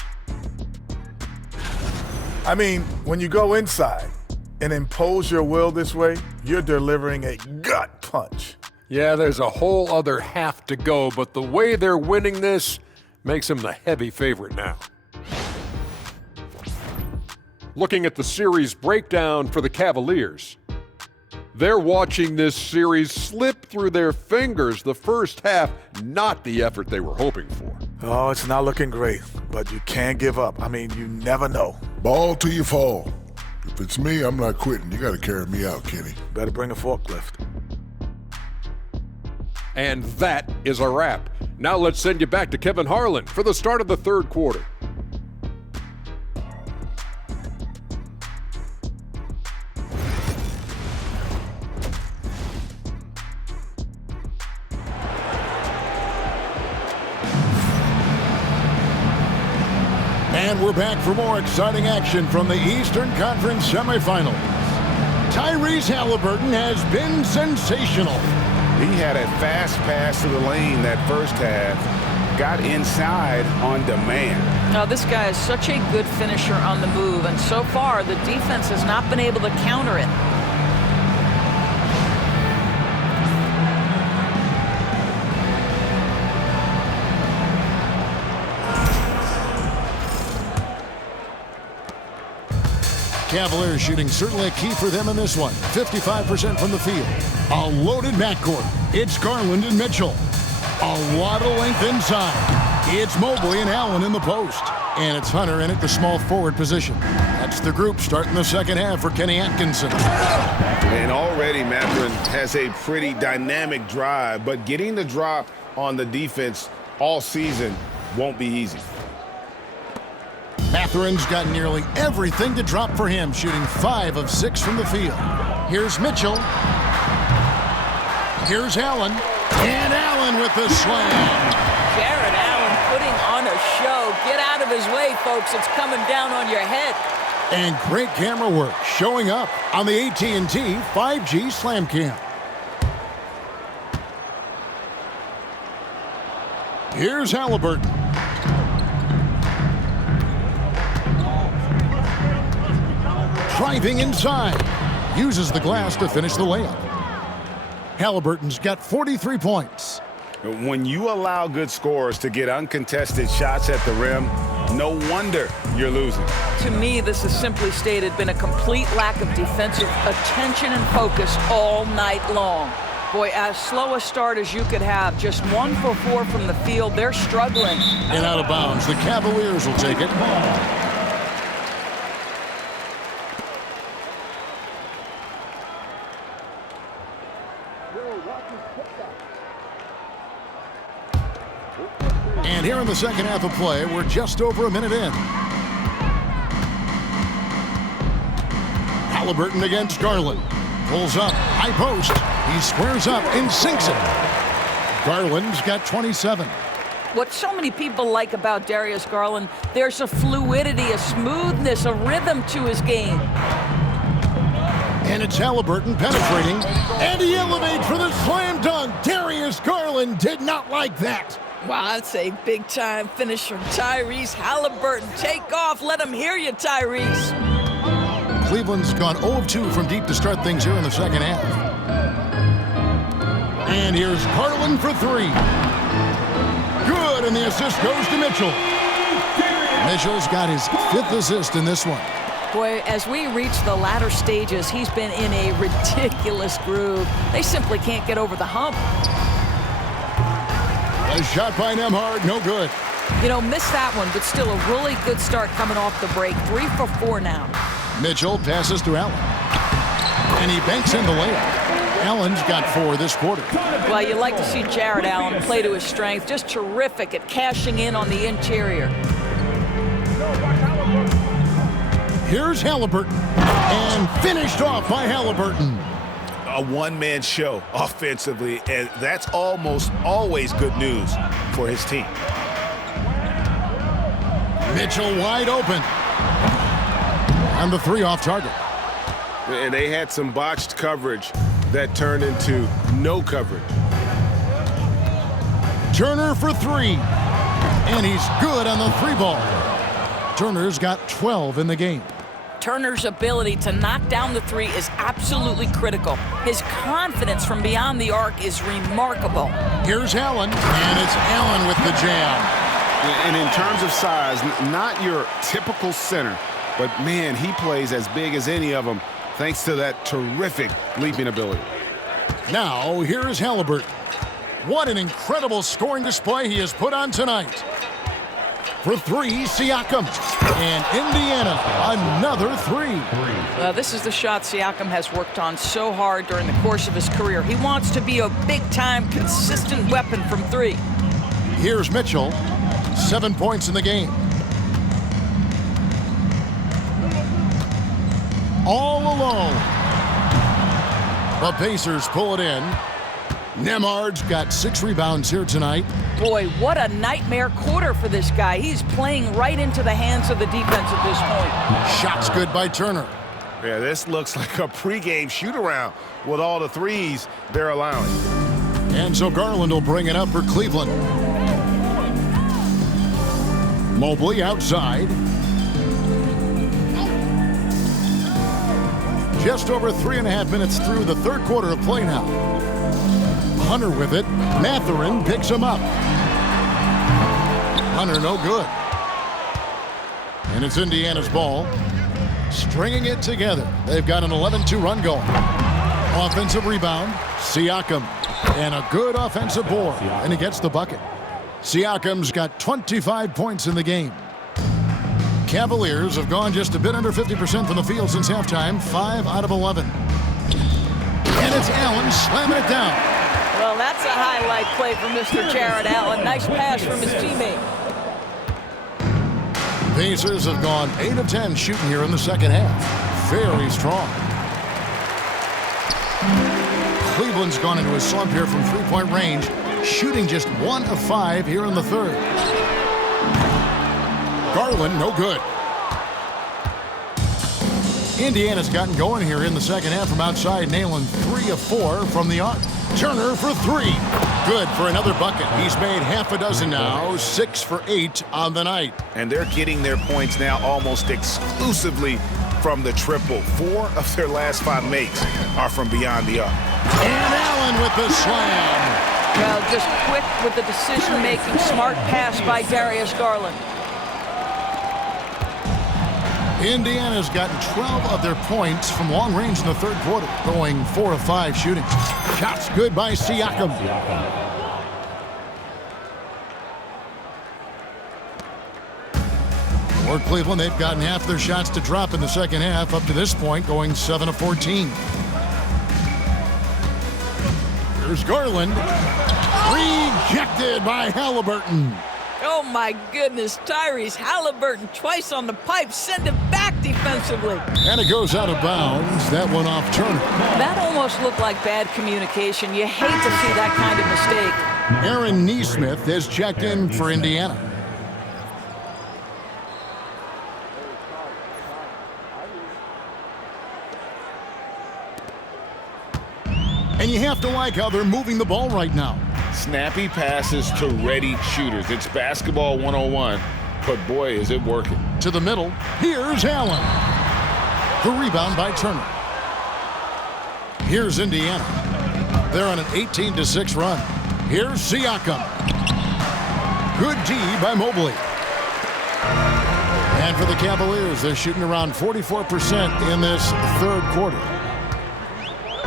I mean, when you go inside and impose your will this way, you're delivering a gut punch. Yeah, there's a whole other half to go, but the way they're winning this makes them the heavy favorite now. Looking at the series breakdown for the Cavaliers, they're watching this series slip through their fingers. The first half, not the effort they were hoping for. Oh, it's not looking great, but you can't give up. I mean, you never know. Ball till you fall. If it's me, I'm not quitting. You got to carry me out, Kenny. Better bring a forklift. And that is a wrap. Now let's send you back to Kevin Harlan for the start of the third quarter. And we're back for more exciting action from the Eastern Conference Semifinals. Tyrese Halliburton has been sensational. He had a fast pass to the lane that first half. Got inside on demand. Now, this guy is such a good finisher on the move, and so far the defense has not been able to counter it. Cavaliers shooting certainly a key for them in this one. 55% from the field. A loaded backcourt. It's Garland and Mitchell. A lot of length inside. It's Mobley and Allen in the post. And it's Hunter in at the small forward position. That's the group starting the second half for Kenny Atkinson. And already Mathurin has a pretty dynamic drive, but getting the drop on the defense all season won't be easy. Mathurin's got nearly everything to drop for him, shooting 5 of 6 from the field. Here's Mitchell. Here's Allen. And Allen with the slam. Jarrett Allen putting on a show. Get out of his way, folks. It's coming down on your head. And great camera work showing up on the AT&T 5G Slam Cam. Here's Halliburton. Driving inside. Uses the glass to finish the layup. Halliburton's got 43 points. When you allow good scorers to get uncontested shots at the rim, no wonder you're losing. To me, this has simply stated been a complete lack of defensive attention and focus all night long. Boy, as slow a start as you could have, just 1 for 4 from the field. They're struggling. And out of bounds, the Cavaliers will take it. And here in the second half of play, we're just over a minute in. Halliburton against Garland. Pulls up, high post. He squares up and sinks it. Garland's got 27. What so many people like about Darius Garland, there's a fluidity, a smoothness, a rhythm to his game. And it's Halliburton penetrating, and he elevates for the slam dunk. Darius Garland did not like that. Wow, that's a big-time finish from Tyrese Halliburton. Take off. Let him hear you, Tyrese. Cleveland's gone 0 of 2 from deep to start things here in the second half. And here's Garland for 3. Good, and the assist goes to Mitchell. Mitchell's got his 5th assist in this one. Boy, as we reach the latter stages, he's been in a ridiculous groove. They simply can't get over the hump. A shot by Nembhard, no good. You know, missed that one, but still a really good start coming off the break. 3 for 4 now. Mitchell passes to Allen. And he banks in the layup. Allen's got 4 this quarter. Well, you like to see Jarrett Allen play to his strength. Just terrific at cashing in on the interior. Here's Halliburton. And finished off by Halliburton. A one-man show offensively, and that's almost always good news for his team. Mitchell wide open. And the 3 off target. And they had some botched coverage that turned into no coverage. Turner for 3. And he's good on the 3 ball. Turner's got 12 in the game. Turner's ability to knock down the 3 is absolutely critical. His confidence from beyond the arc is remarkable. Here's Allen, and it's Allen with the jam. And in terms of size, not your typical center, but man, he plays as big as any of them thanks to that terrific leaping ability. Now, here's Halliburton. What an incredible scoring display he has put on tonight. For 3, Siakam. And Indiana, another 3. This is the shot Siakam has worked on so hard during the course of his career. He wants to be a big-time, consistent weapon from 3. Here's Mitchell. 7 points in the game. All alone. The Pacers pull it in. Nembhard's got 6 rebounds here tonight. Boy, what a nightmare quarter for this guy. He's playing right into the hands of the defense at this point. Shots good by Turner. Yeah, this looks like a pregame shoot-around with all the threes they're allowing. And so Garland will bring it up for Cleveland. Mobley outside. Just over 3.5 minutes through the third quarter of play now. Hunter with it. Mathurin picks him up. Hunter no good. And it's Indiana's ball. Stringing it together. They've got an 11-2 run going. Offensive rebound. Siakam. And a good offensive board. And he gets the bucket. Siakam's got 25 points in the game. Cavaliers have gone just a bit under 50% from the field since halftime. 5 out of 11. And it's Allen slamming it down. Well, that's a highlight play from Mr. Jarrett Allen. Nice pass from his teammate. Pacers have gone 8 of 10 shooting here in the second half. Very strong. Cleveland's gone into a slump here from three-point range, shooting just 1 of 5 here in the third. Garland, no good. Indiana's gotten going here in the second half from outside, nailing 3 of 4 from the arc. Turner for 3. Good for another bucket. He's made half a dozen now, 6 for 8 on the night. And they're getting their points now almost exclusively from the triple. 4 of their last 5 makes are from beyond the arc. And Allen with the slam. Well, just quick with the decision-making, smart pass by Darius Garland. Indiana's gotten 12 of their points from long range in the third quarter, going 4 of 5 shooting. Shots good by Siakam. For Cleveland, they've gotten half their shots to drop in the second half up to this point, going 7 of 14. Here's Garland. Rejected by Halliburton. Oh, my goodness. Tyrese Halliburton twice on the pipe. Send him back defensively. And it goes out of bounds. That one off Turner. That almost looked like bad communication. You hate to see that kind of mistake. Aaron Neesmith has checked in for Indiana. And you have to like how they're moving the ball right now. Snappy passes to ready shooters. It's basketball 101, but boy, is it working. To the middle, here's Allen. The rebound by Turner. Here's Indiana. They're on an 18-6 run. Here's Siakam. Good D by Mobley. And for the Cavaliers, they're shooting around 44% in this third quarter.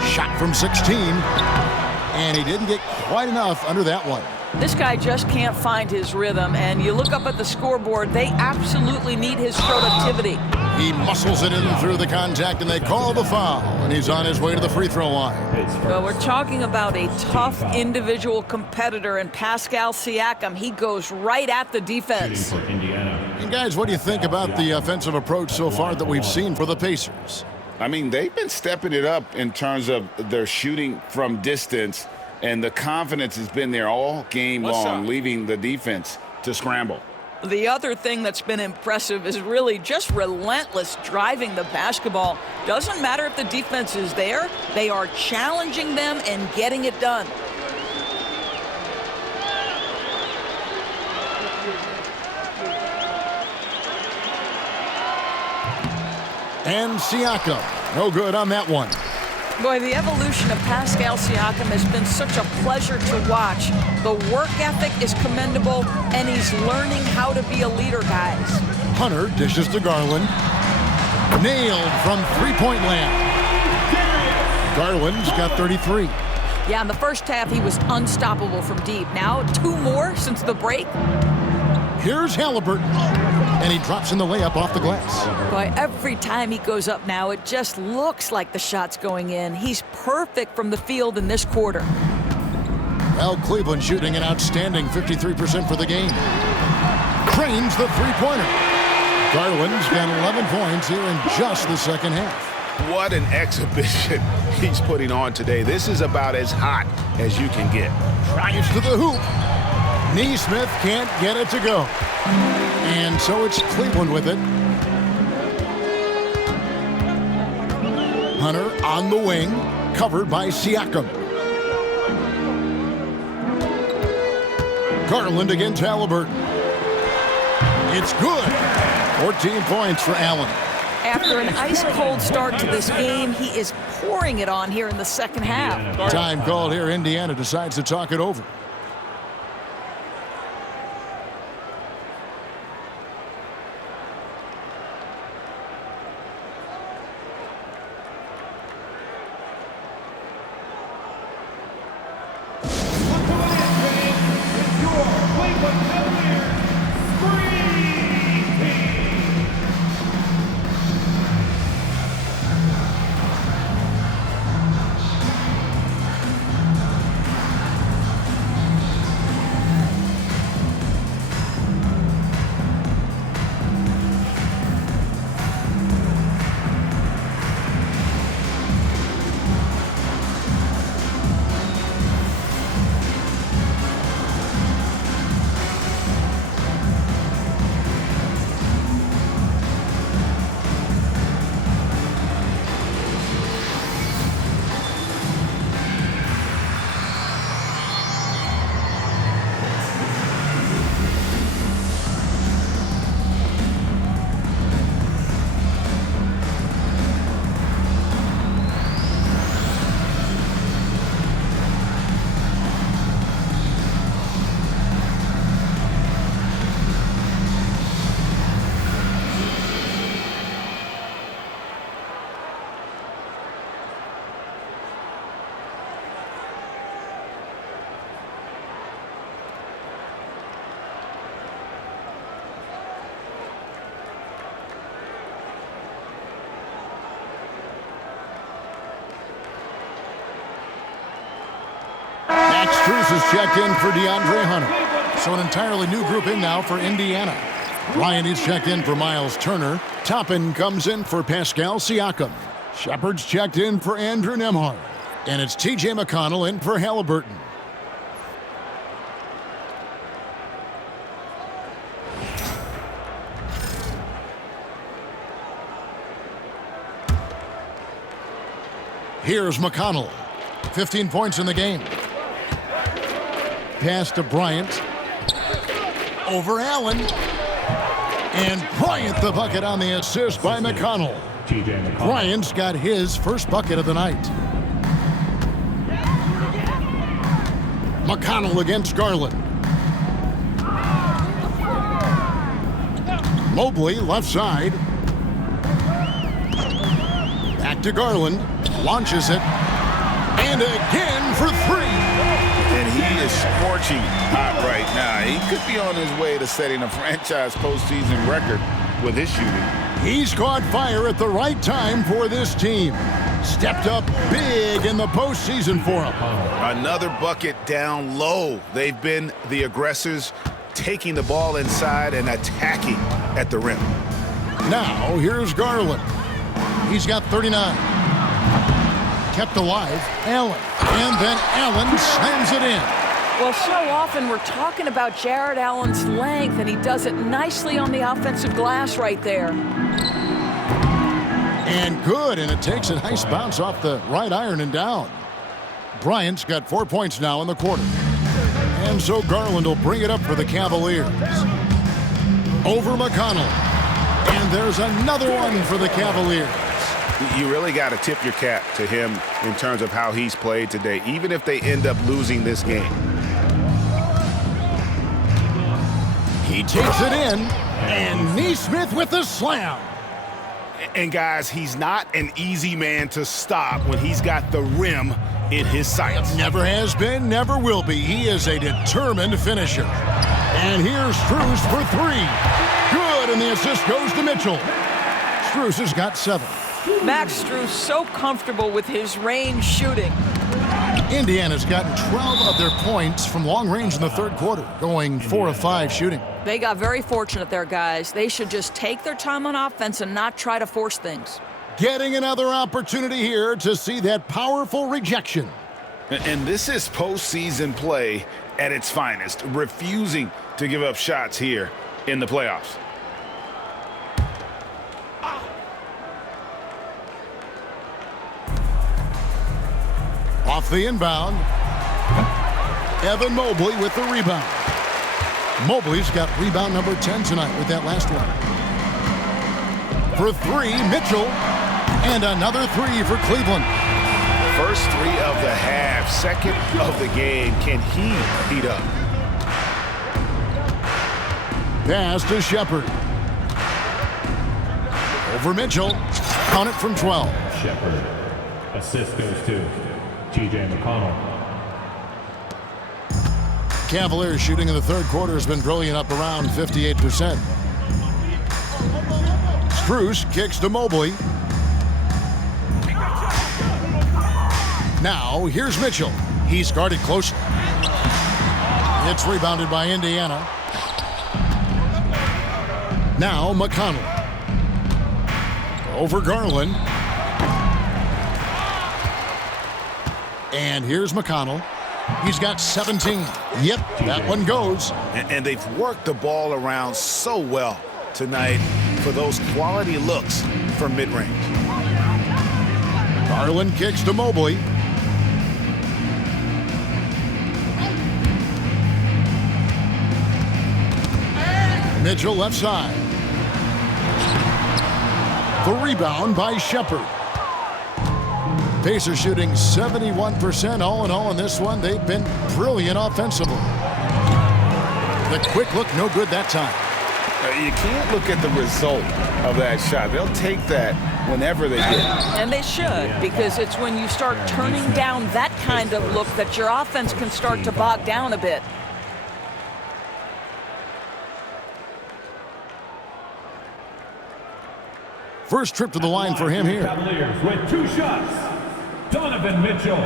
Shot from 16, and he didn't get quite enough under that one. This guy just can't find his rhythm, and you look up at the scoreboard, they absolutely need his productivity. He muscles it in through the contact, and they call the foul, and he's on his way to the free throw line. Well, we're talking about a tough individual competitor, and Pascal Siakam, he goes right at the defense. And guys, what do you think about the offensive approach so far that we've seen for the Pacers? I mean, they've been stepping it up in terms of their shooting from distance, and the confidence has been there all game long, leaving the defense to scramble. The other thing that's been impressive is really just relentless driving the basketball. Doesn't matter if the defense is there, they are challenging them and getting it done. And Siakam, no good on that one. Boy, the evolution of Pascal Siakam has been such a pleasure to watch. The work ethic is commendable, and he's learning how to be a leader, guys. Hunter dishes to Garland. Nailed from three-point land. Garland's got 33. Yeah, in the first half, he was unstoppable from deep. Now, 2 more since the break. Here's Halliburton, and he drops in the layup off the glass. Boy, every time he goes up now, it just looks like the shot's going in. He's perfect from the field in this quarter. Well, Cleveland shooting an outstanding 53% for the game. Cranes the three-pointer. Garland's got 11 points here in just the second half. What an exhibition he's putting on today. This is about as hot as you can get. Drives to the hoop. Neesmith can't get it to go. And so it's Cleveland with it. Hunter on the wing, covered by Siakam. Garland against Halliburton. It's good. 14 points for Allen. After an ice-cold start to this game, he is pouring it on here in the second half. Time called here. Indiana decides to talk it over. Strus is checked in for DeAndre Hunter. So an entirely new group in now for Indiana. Ryan is checked in for Myles Turner. Toppin comes in for Pascal Siakam. Shepard's checked in for Andrew Nembhard. And it's T.J. McConnell in for Halliburton. Here's McConnell. 15 points in the game. Pass to Bryant. Over Allen. And Bryant the bucket on the assist by McConnell. Bryant's got his first bucket of the night. McConnell against Garland. Mobley left side. Back to Garland. Launches it. And again for three. And he is scorching hot right now. He could be on his way to setting a franchise postseason record with his shooting. He's caught fire at the right time for this team. Stepped up big in the postseason for him. Another bucket down low. They've been the aggressors, taking the ball inside and attacking at the rim. Now, here's Garland. He's got 39. Kept alive, Allen. And then Allen slams it in. Well, so often we're talking about Jarrett Allen's length, and he does it nicely on the offensive glass right there. And good, and it takes a nice bounce off the right iron and down. Bryant's got 4 points now in the quarter. And so Garland will bring it up for the Cavaliers. Over McConnell. And there's another one for the Cavaliers. You really got to tip your cap to him in terms of how he's played today, even if they end up losing this game. He takes it in, and Neesmith with the slam. And guys, he's not an easy man to stop when he's got the rim in his sights. Never has been, never will be. He is a determined finisher. And here's Strus for three. Good, and the assist goes to Mitchell. Strus has got 7. Max Strus so comfortable with his range shooting. Indiana's gotten 12 of their points from long range in the third quarter, going 4 of 5 shooting. They got very fortunate there, guys. They should just take their time on offense and not try to force things. Getting another opportunity here to see that powerful rejection. And this is postseason play at its finest, refusing to give up shots here in the playoffs. Off the inbound. Evan Mobley with the rebound. Mobley's got rebound number 10 tonight with that last one. For three, Mitchell. And another three for Cleveland. First 3 of the half, second of the game. Can he heat up? Pass to Shepard. Over Mitchell. Count it from 12. Shepard. Assist goes to T.J. McConnell. Cavaliers shooting in the third quarter has been brilliant, up around 58%. Strus kicks to Mobley. Now, here's Mitchell. He's guarded closely. It's rebounded by Indiana. Now, McConnell. Over Garland. And here's McConnell. He's got 17. Yep, that one goes. And they've worked the ball around so well tonight for those quality looks from mid-range. Garland kicks to Mobley. Mitchell left side. The rebound by Shepard. Pacers shooting 71% all in all in this one. They've been brilliant offensively. The quick look, no good that time. You can't look at the result of that shot. They'll take that whenever they get it. And they should, because it's when you start turning down that kind of look that your offense can start to bog down a bit. First trip to the line for him here. Cavaliers with 2 shots. Donovan Mitchell.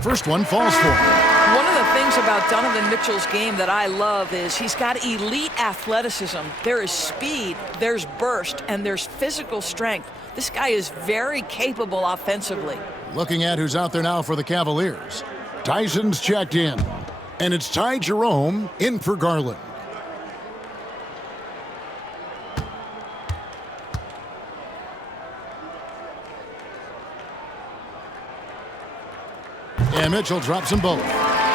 First one falls for him. One of the things about Donovan Mitchell's game that I love is he's got elite athleticism. There is speed, there's burst, and there's physical strength. This guy is very capable offensively. Looking at who's out there now for the Cavaliers. Tyson's checked in. And it's Ty Jerome in for Garland. And Mitchell drops them both.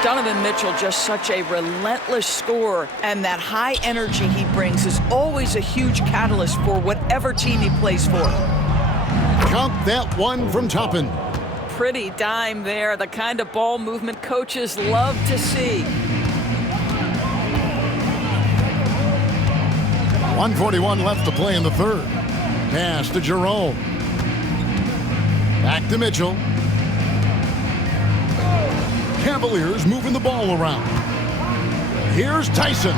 Donovan Mitchell, just such a relentless scorer, and that high energy he brings is always a huge catalyst for whatever team he plays for. Count that one from Toppin. Pretty dime there, the kind of ball movement coaches love to see. 1:41 left to play in the third. Pass to Jerome. Back to Mitchell. Cavaliers moving the ball around. Here's Tyson.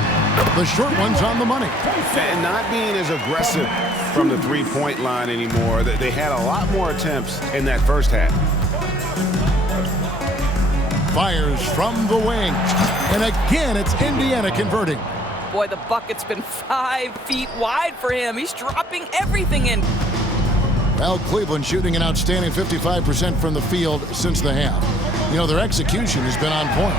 The short one's on the money. And not being as aggressive from the three-point line anymore. They had a lot more attempts in that first half. Fires from the wing. And again, it's Indiana converting. Boy, the bucket's been 5 feet wide for him. He's dropping everything in. Well, Cleveland shooting an outstanding 55% from the field since the half. You know, their execution has been on point.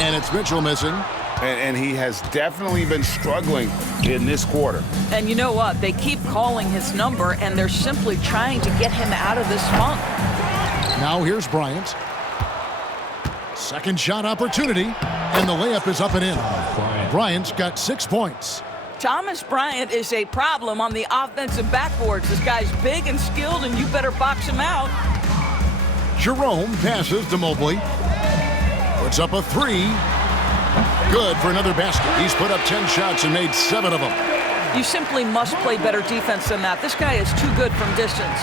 And it's Mitchell missing. And he has definitely been struggling in this quarter. And you know what? They keep calling his number, and they're simply trying to get him out of this funk. Now here's Bryant. Second shot opportunity, and the layup is up and in. Bryant's got 6 points. Thomas Bryant is a problem on the offensive backboards. This guy's big and skilled, and you better box him out. Jerome passes to Mobley. Puts up a three. Good for another basket. He's put up 10 shots and made 7 of them. You simply must play better defense than that. This guy is too good from distance.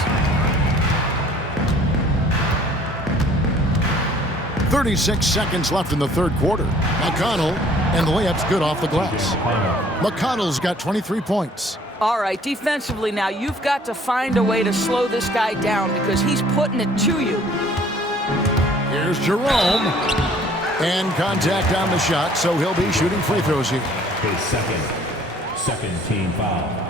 36 seconds left in the third quarter. McConnell, and the layup's good off the glass. McConnell's got 23 points. All right, defensively now, you've got to find a way to slow this guy down because he's putting it to you. Here's Jerome. And contact on the shot, so he'll be shooting free throws here. His second team foul.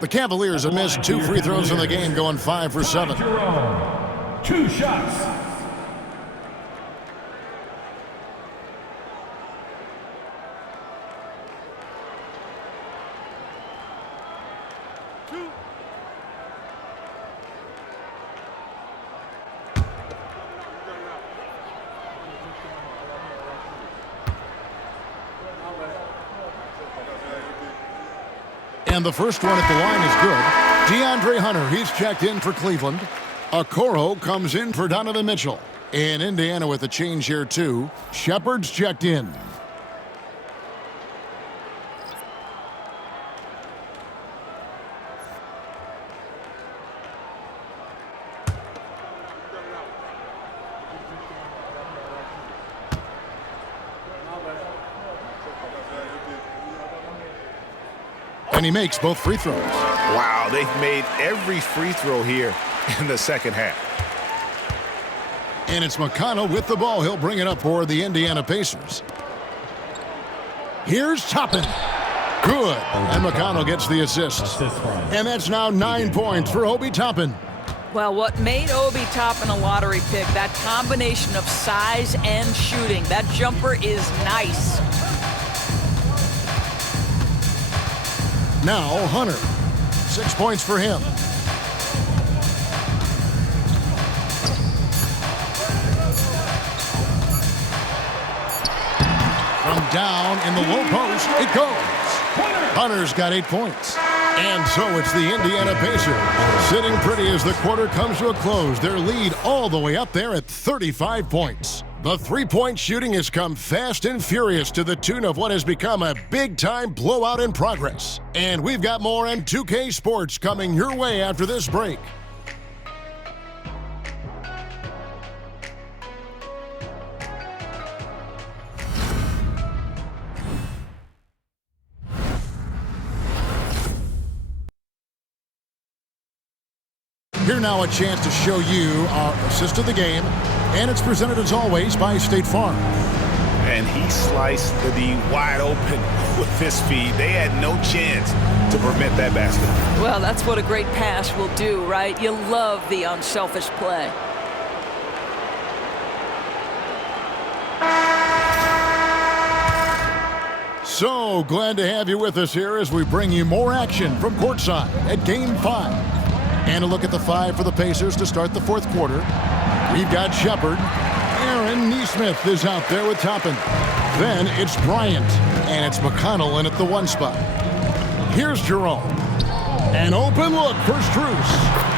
The Cavaliers have missed 2 free throws in the game, going 5 for 7. 2 shots. And the first one at the line is good. DeAndre Hunter, he's checked in for Cleveland. Okoro comes in for Donovan Mitchell. And Indiana with a change here, too. Shepard's checked in. And he makes both free throws. Wow, they've made every free throw here in the second half. And it's McConnell with the ball. He'll bring it up for the Indiana Pacers. Here's Toppin. Good. And McConnell gets the assist. And that's now 9 points for Obi Toppin. Well, what made Obi Toppin a lottery pick, that combination of size and shooting. That jumper is nice. Now Hunter. 6 points for him. From down in the low post, it goes. Hunter's got 8 points. And so it's the Indiana Pacers sitting pretty as the quarter comes to a close. Their lead all the way up there at 35 points. The three-point shooting has come fast and furious to the tune of what has become a big-time blowout in progress. And we've got more on 2K Sports coming your way after this break. Here now a chance to show you our assist of the game, and it's presented as always by State Farm. And he sliced the D wide open with his feet. They had no chance to prevent that basket. Well, that's what a great pass will do, right? You love the unselfish play. So glad to have you with us here as we bring you more action from courtside at Game 5. And a look at the 5 for the Pacers to start the fourth quarter. We've got Shepard. Aaron Neesmith is out there with Toppin. Then it's Bryant. And it's McConnell in at the 1 spot. Here's Jerome. An open look for Strus.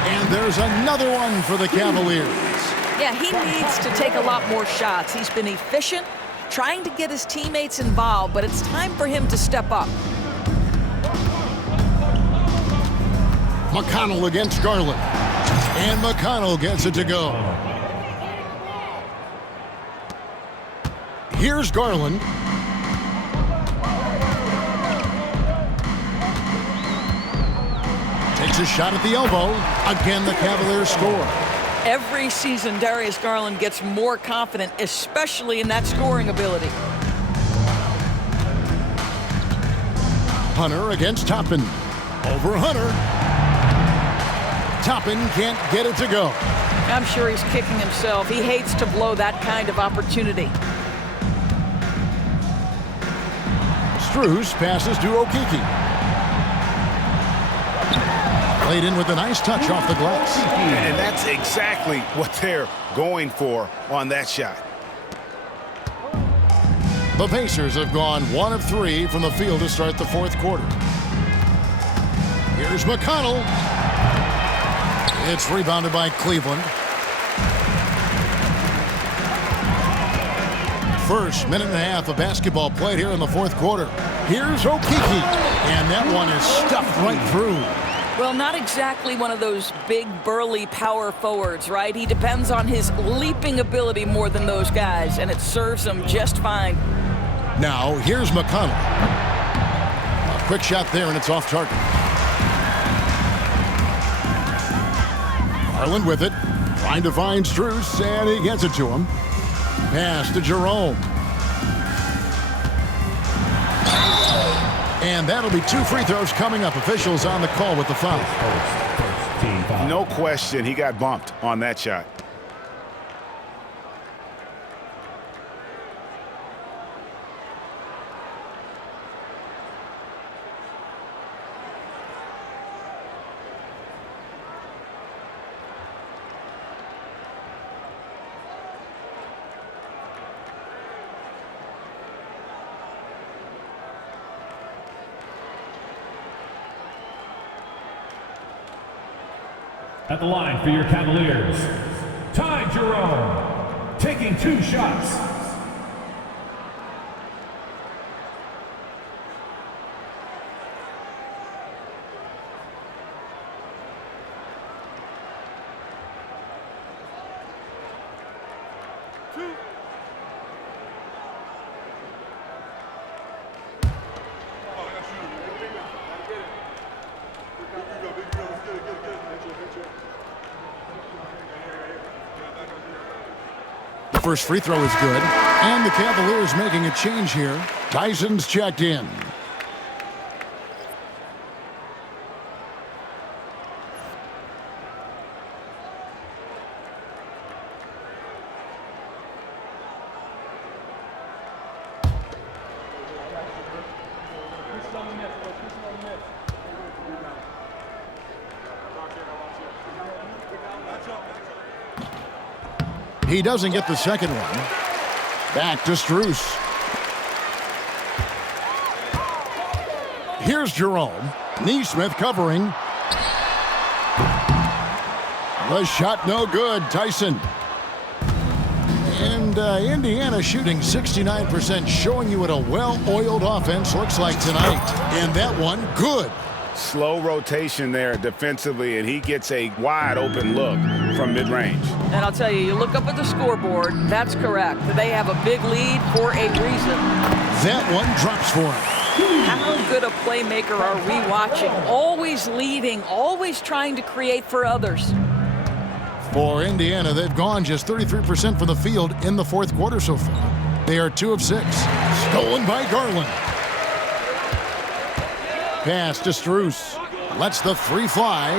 And there's another one for the Cavaliers. Yeah, he needs to take a lot more shots. He's been efficient, trying to get his teammates involved, but it's time for him to step up. McConnell against Garland. And McConnell gets it to go. Here's Garland. Takes a shot at the elbow. Again, the Cavaliers score. Every season, Darius Garland gets more confident, especially in that scoring ability. Hunter against Toppin. Over Hunter. Toppin can't get it to go. I'm sure he's kicking himself. He hates to blow that kind of opportunity. Strus passes to Okeke. Played in with a nice touch off the glass. And that's exactly what they're going for on that shot. The Pacers have gone 1 of 3 from the field to start the fourth quarter. Here's McConnell. It's rebounded by Cleveland. First minute and a half of basketball played here in the fourth quarter. Here's Okeke. And that one is stuffed right through. Well, not exactly one of those big, burly power forwards, right? He depends on his leaping ability more than those guys, and it serves him just fine. Now, here's McConnell. A quick shot there, and it's off target. Garland with it. Trying to find Strus, and he gets it to him. Pass to Jerome. And that'll be 2 free throws coming up. Officials on the call with the foul. No question, he got bumped on that shot. At the line for your Cavaliers, Ty Jerome, taking 2 shots. First free throw is good, and the Cavaliers making a change here. Tyson's checked in. He doesn't get the second one. Back to Strus. Here's Jerome. Neesmith covering. The shot no good. Tyson. And And Indiana shooting 69%, showing you what a well-oiled offense looks like tonight. And that one, good. Slow rotation there defensively, and he gets a wide open look from mid-range. And I'll tell you, you look up at the scoreboard, that's correct. They have a big lead for a reason. That one drops for him. How good a playmaker are we watching? Always leading, always trying to create for others. For Indiana, they've gone just 33% from the field in the fourth quarter so far. They are 2 of 6. Stolen by Garland. Pass to Strus. Lets the 3 fly.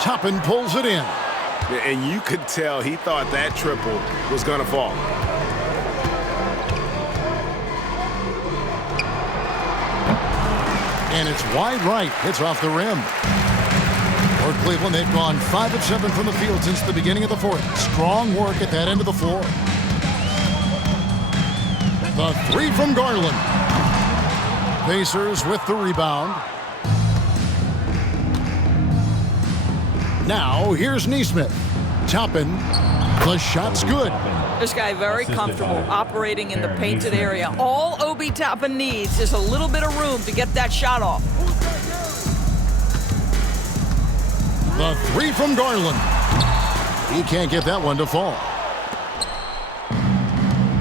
Toppin pulls it in. And you could tell he thought that triple was going to fall. And it's wide right. Hits off the rim. For Cleveland, they've gone 5 of 7 from the field since the beginning of the fourth. Strong work at that end of the floor. The 3 from Garland. Pacers with the rebound. Now, here's Nesmith. Toppin. The shot's good. This guy very comfortable operating in the painted area. All Obi Toppin needs is a little bit of room to get that shot off. The 3 from Garland. He can't get that one to fall.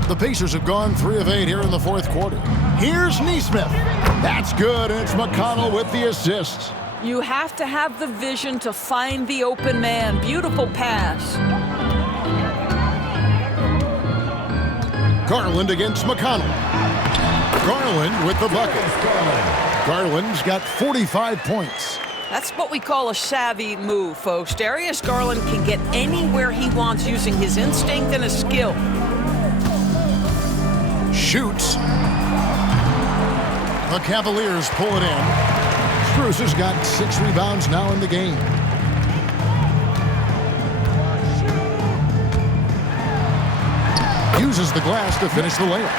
The Pacers have gone 3 of 8 here in the fourth quarter. Here's Nesmith. That's good, and it's McConnell with the assist. You have to have the vision to find the open man. Beautiful pass. Garland against McConnell. Garland with the bucket. Garland's got 45 points. That's what we call a savvy move, folks. Darius Garland can get anywhere he wants using his instinct and his skill. Shoots. The Cavaliers pull it in. Strus has got 6 rebounds now in the game. Uses the glass to finish the layup.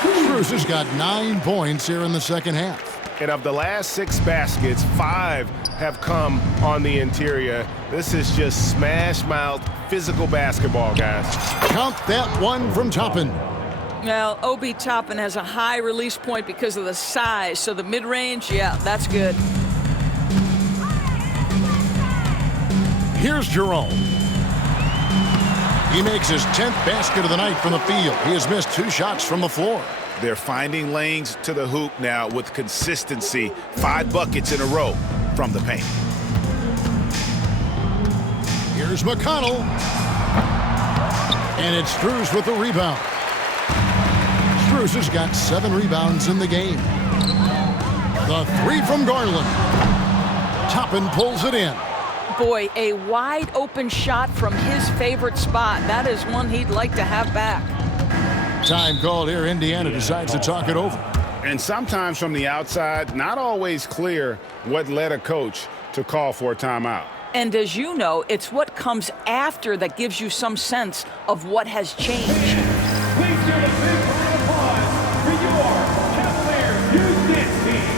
Strus has got 9 points here in the second half. And of the last 6 baskets, 5 have come on the interior. This is just smash-mouth physical basketball, guys. Count that one from Toppin. Well, Obi Toppin has a high release point because of the size, so the mid-range, yeah, that's good. Here's Jerome. He makes his 10th basket of the night from the field. He has missed 2 shots from the floor. They're finding lanes to the hoop now with consistency. 5 buckets in a row from the paint. Here's McConnell. And it's Strus with the rebound. Strus has got 7 rebounds in the game. The 3 from Garland. Toppin pulls it in. Boy, a wide open shot from his favorite spot. That is one he'd like to have back. Time called here. Indiana decides to talk it over. And sometimes from the outside, not always clear what led a coach to call for a timeout. And as you know, it's what comes after that gives you some sense of what has changed. Please give a big round of applause for your Cavaliers Youth Dance Team.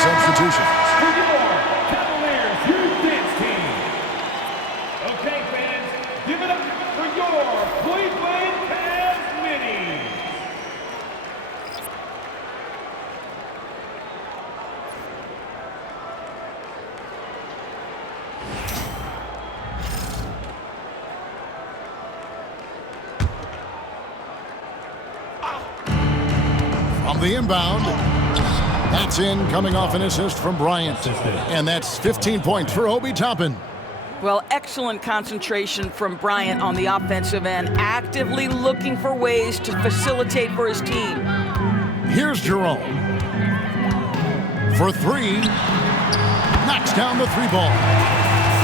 substitutions. For your Cavaliers Youth Dance Team. Okay, fans, give it up for your Cleveland Cavaliers. From the inbound, that's in, coming off an assist from Bryant. And that's 15 points for Obi Toppin. Well, excellent concentration from Bryant on the offensive end, actively looking for ways to facilitate for his team. Here's Jerome. For three, knocks down the three ball.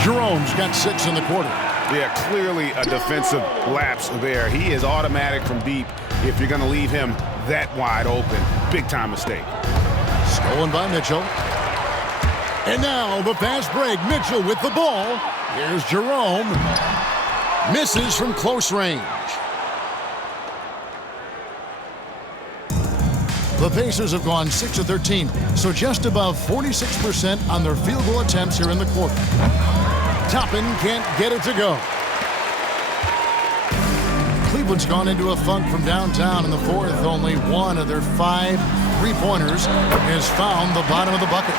Jerome's got 6 in the quarter. Yeah, clearly a defensive lapse there. He is automatic from deep if you're going to leave him that wide open. Big time mistake. Stolen by Mitchell. And now the fast break. Mitchell with the ball. Here's Jerome. Misses from close range. The Pacers have gone 6 of 13, so just above 46% on their field goal attempts here in the quarter. Toppin can't get it to go. Cleveland's gone into a funk from downtown in the fourth. Only one of their 5 3-pointers has found the bottom of the bucket.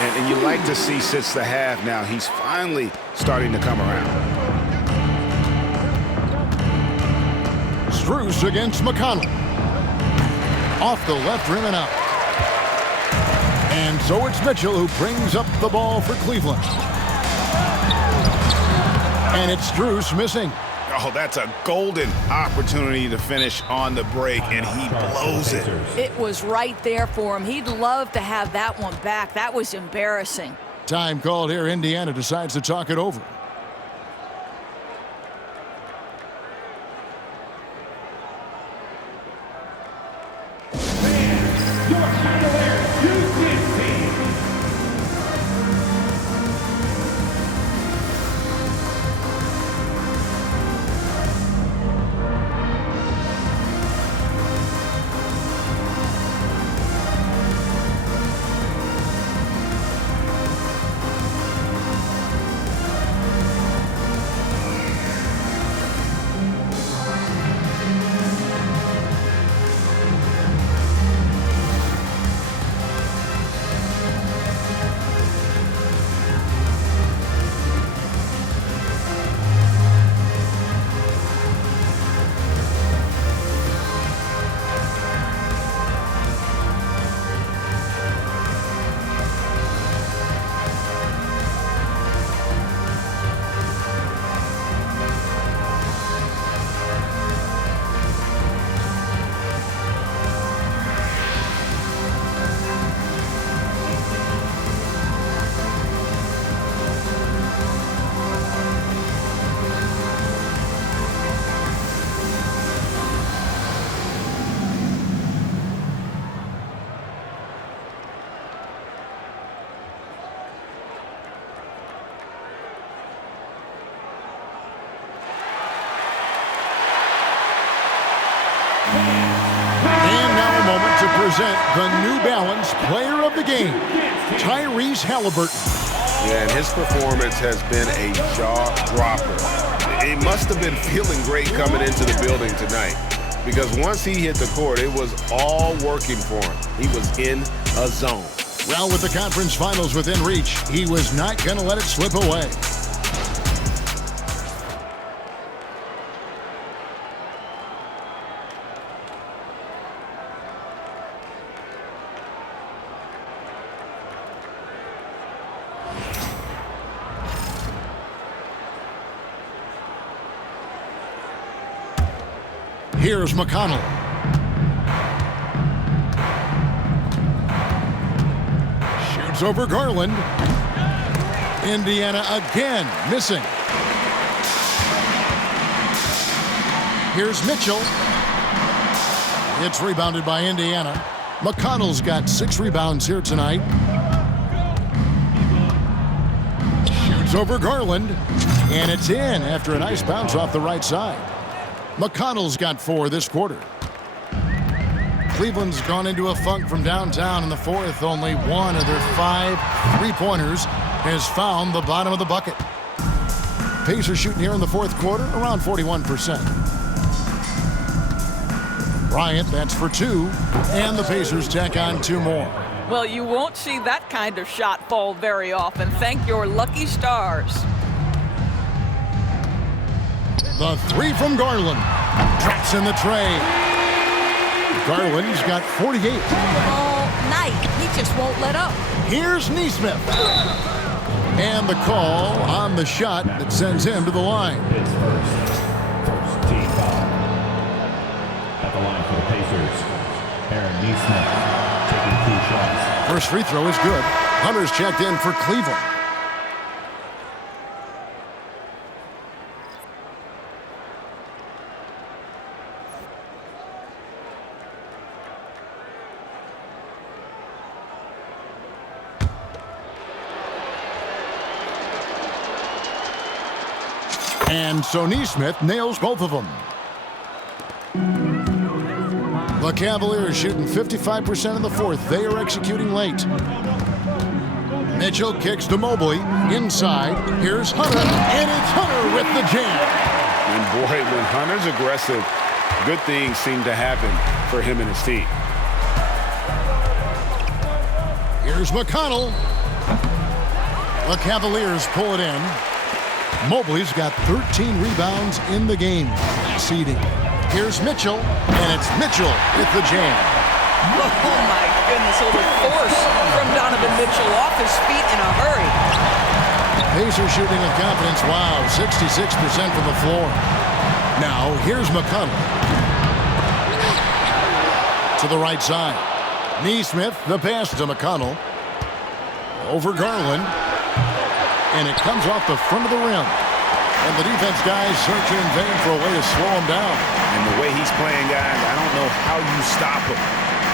And you like to see since the half now, he's finally starting to come around. Strus against McConnell. Off the left rim and out. And so it's Mitchell who brings up the ball for Cleveland. And it's Strus missing. Oh, that's a golden opportunity to finish on the break, and he blows it. It was right there for him. He'd love to have that one back. That was embarrassing. Time called here. Indiana decides to talk it over. Your Cavaliers Youth Dance Team. And now a moment to present the New Balance Player of the Game, Tyrese Halliburton. Yeah, and his performance has been a jaw-dropper. He must have been feeling great coming into the building tonight, because once he hit the court, it was all working for him. He was in a zone. Well, with the conference finals within reach, he was not going to let it slip away. Here's McConnell. Shoots over Garland. Indiana again missing. Here's Mitchell. It's rebounded by Indiana. McConnell's got 6 rebounds here tonight. Shoots over Garland. And it's in after a nice bounce off the right side. McConnell's got 4 this quarter. Cleveland's gone into a funk from downtown in the fourth. Only one of their 5 3-pointers has found the bottom of the bucket. Pacers shooting here in the fourth quarter around 41%. Bryant, that's for 2, and the Pacers tack on 2 more. Well, you won't see that kind of shot fall very often. Thank your lucky stars. The 3 from Garland. Drops in the tray. Garland's got 48. All night. He just won't let up. Here's Nesmith. And the call on the shot that sends him to the line. His first team foul. At the line for the Pacers, Aaron Nesmith taking 2 shots. First free throw is good. Hunter's checked in for Cleveland. And so Nesmith nails both of them. The Cavaliers shooting 55% in the fourth. They are executing late. Mitchell kicks to Mobley. Inside, here's Hunter, and it's Hunter with the jam. And boy, when Hunter's aggressive, good things seem to happen for him and his team. Here's McConnell. The Cavaliers pull it in. Mobley's got 13 rebounds in the game. Seeding. Here's Mitchell, and it's Mitchell with the jam. Oh, my goodness. A little force from Donovan Mitchell off his feet in a hurry. Pacers shooting in confidence. Wow, 66% from the floor. Now, here's McConnell. To the right side. Nesmith, the pass to McConnell. Over Garland. And it comes off the front of the rim. And the defense guys searching in vain for a way to slow him down. And the way he's playing, guys, I don't know how you stop him.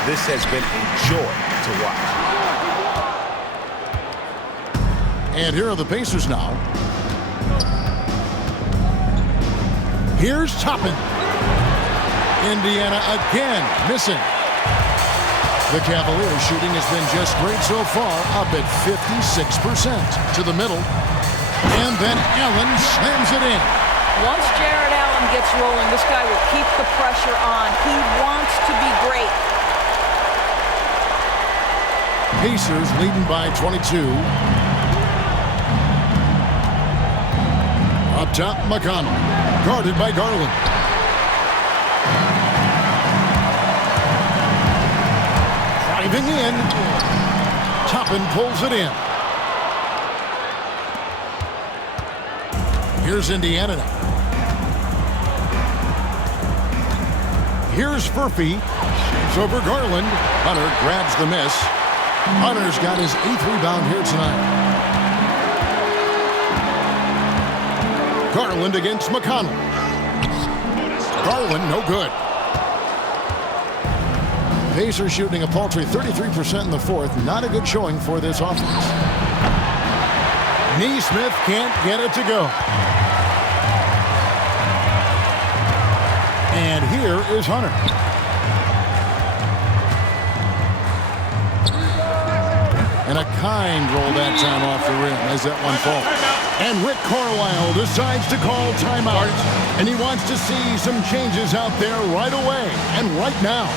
This has been a joy to watch. And here are the Pacers now. Here's Toppin. Indiana again missing. The Cavaliers shooting has been just great so far, up at 56%. To the middle. And then Allen slams it in. Once Jarrett Allen gets rolling, this guy will keep the pressure on. He wants to be great. Pacers leading by 22. Up top, McConnell. Guarded by Garland. Driving in. Toppin pulls it in. Here's Indiana now. Here's Furphy. Shoots over Garland. Hunter grabs the miss. Hunter's got his 8th rebound here tonight. Garland against McConnell. Garland, no good. Pacers shooting a paltry 33% in the fourth. Not a good showing for this offense. Nesmith can't get it to go. And here is Hunter. And a kind roll that time off the rim as that one falls. And Rick Carlisle decides to call timeout. And he wants to see some changes out there right away and right now.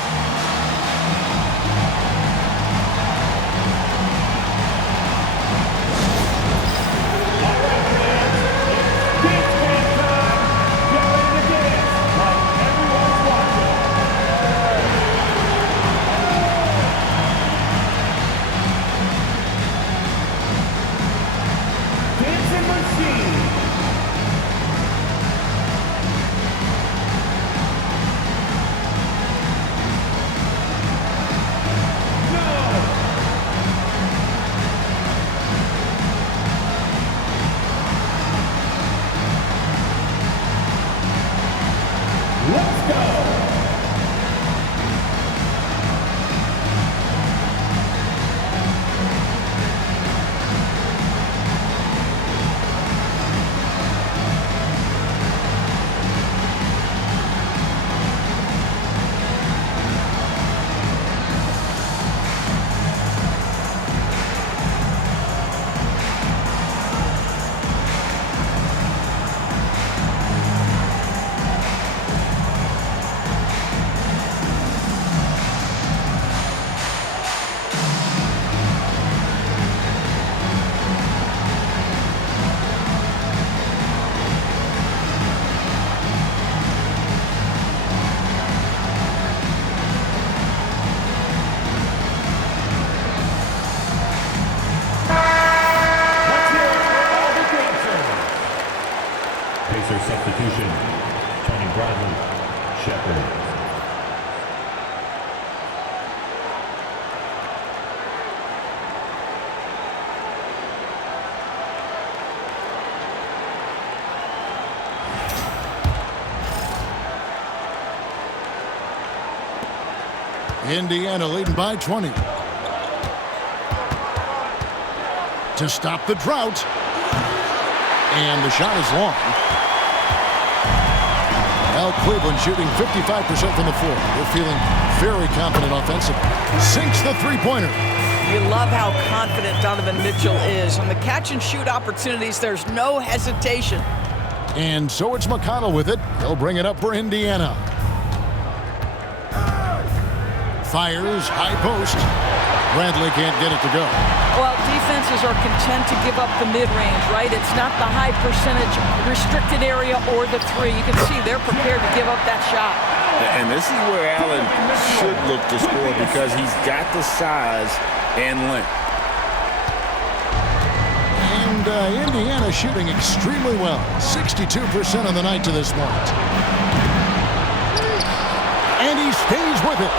Pacer substitution, Tony Bradley, Shepard. Indiana leading by 20. To stop the drought. And the shot is long. Now Cleveland shooting 55% from the floor. They're feeling very confident offensively. Sinks the three-pointer. You love how confident Donovan Mitchell is. On the catch-and-shoot opportunities, there's no hesitation. And so it's McConnell with it. He'll bring it up for Indiana. Fires, high post. Bradley can't get it to go. Well, defenses are content to give up the mid-range, right? It's not the high percentage restricted area or the three. You can see they're prepared to give up that shot. And this is where Allen should look to score because he's got the size and length. And Indiana shooting extremely well. 62% on the night to this point. And he stays with it.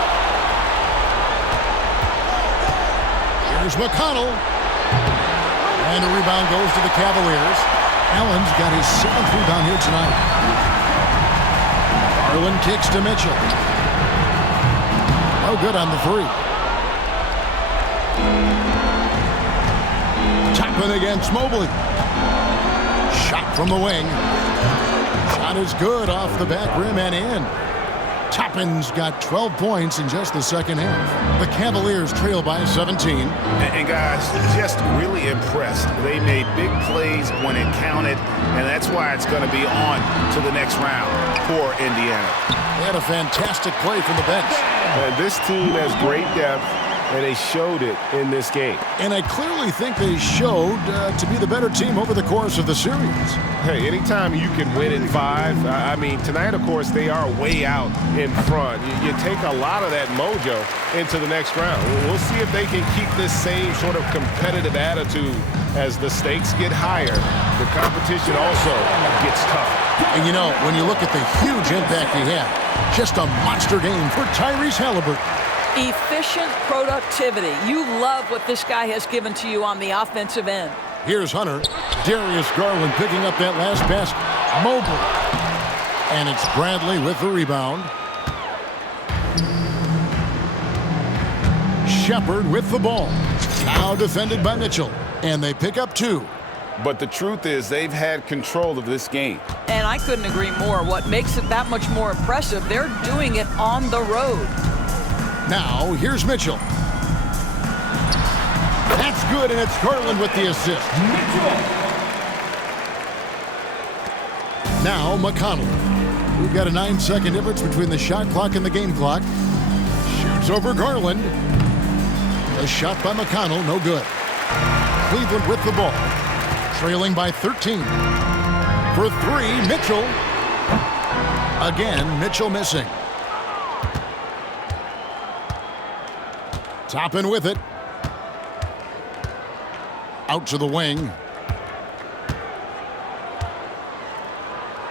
Here's McConnell. And a rebound goes to the Cavaliers. Allen's got his 7th rebound here tonight. Garland kicks to Mitchell. No good on the three. Toppin against Mobley. Shot from the wing. Shot is good off the back rim and in. Toppin's got 12 points in just the second half. The Cavaliers trail by 17. And guys, just really impressed. They made big plays when it counted, and that's why it's going to be on to the next round for Indiana. They had a fantastic play from the bench. And this team has great depth, and they showed it in this game. And I clearly think they showed to be the better team over the course of the series. Hey, anytime you can win in 5, I mean, tonight, of course, they are way out in front. You take a lot of that mojo into the next round. We'll see if they can keep this same sort of competitive attitude as the stakes get higher. The competition also gets tougher. And, you know, when you look at the huge impact he had, just a monster game for Tyrese Halliburton. Efficient productivity. You love what this guy has given to you on the offensive end. Here's Hunter. Darius Garland picking up that last pass. Mobley. And it's Bradley with the rebound. Shepard with the ball. Now defended by Mitchell. And they pick up 2. But the truth is they've had control of this game. And I couldn't agree more. What makes it that much more impressive, they're doing it on the road. Now, here's Mitchell. That's good, and it's Garland with the assist. Mitchell. Now, McConnell. We've got a 9-second difference between the shot clock and the game clock. Shoots over Garland. A shot by McConnell, no good. Cleveland with the ball. Trailing by 13. For 3, Mitchell. Again, Mitchell missing. Toppin with it. Out to the wing.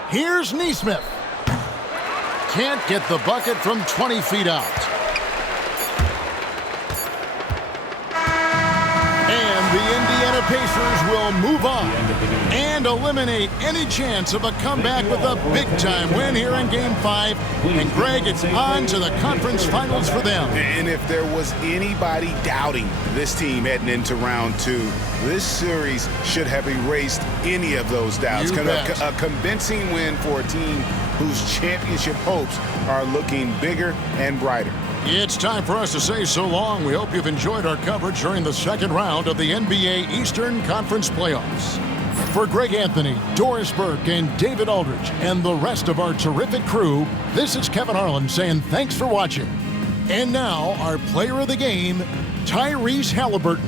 Here's Nesmith. Can't get the bucket from 20 feet out. And the Indiana Pacers will move on and eliminate any chance of a comeback with a big-time win here in Game 5. And, Greg, it's on to the conference finals for them. And if there was anybody doubting this team heading into round 2, this series should have erased any of those doubts. A convincing win for a team whose championship hopes are looking bigger and brighter. It's time for us to say so long. We hope you've enjoyed our coverage during the second round of the NBA Eastern Conference Playoffs. For Greg Anthony, Doris Burke, and David Aldridge, and the rest of our terrific crew, this is Kevin Harlan saying thanks for watching. And now, our player of the game, Tyrese Halliburton.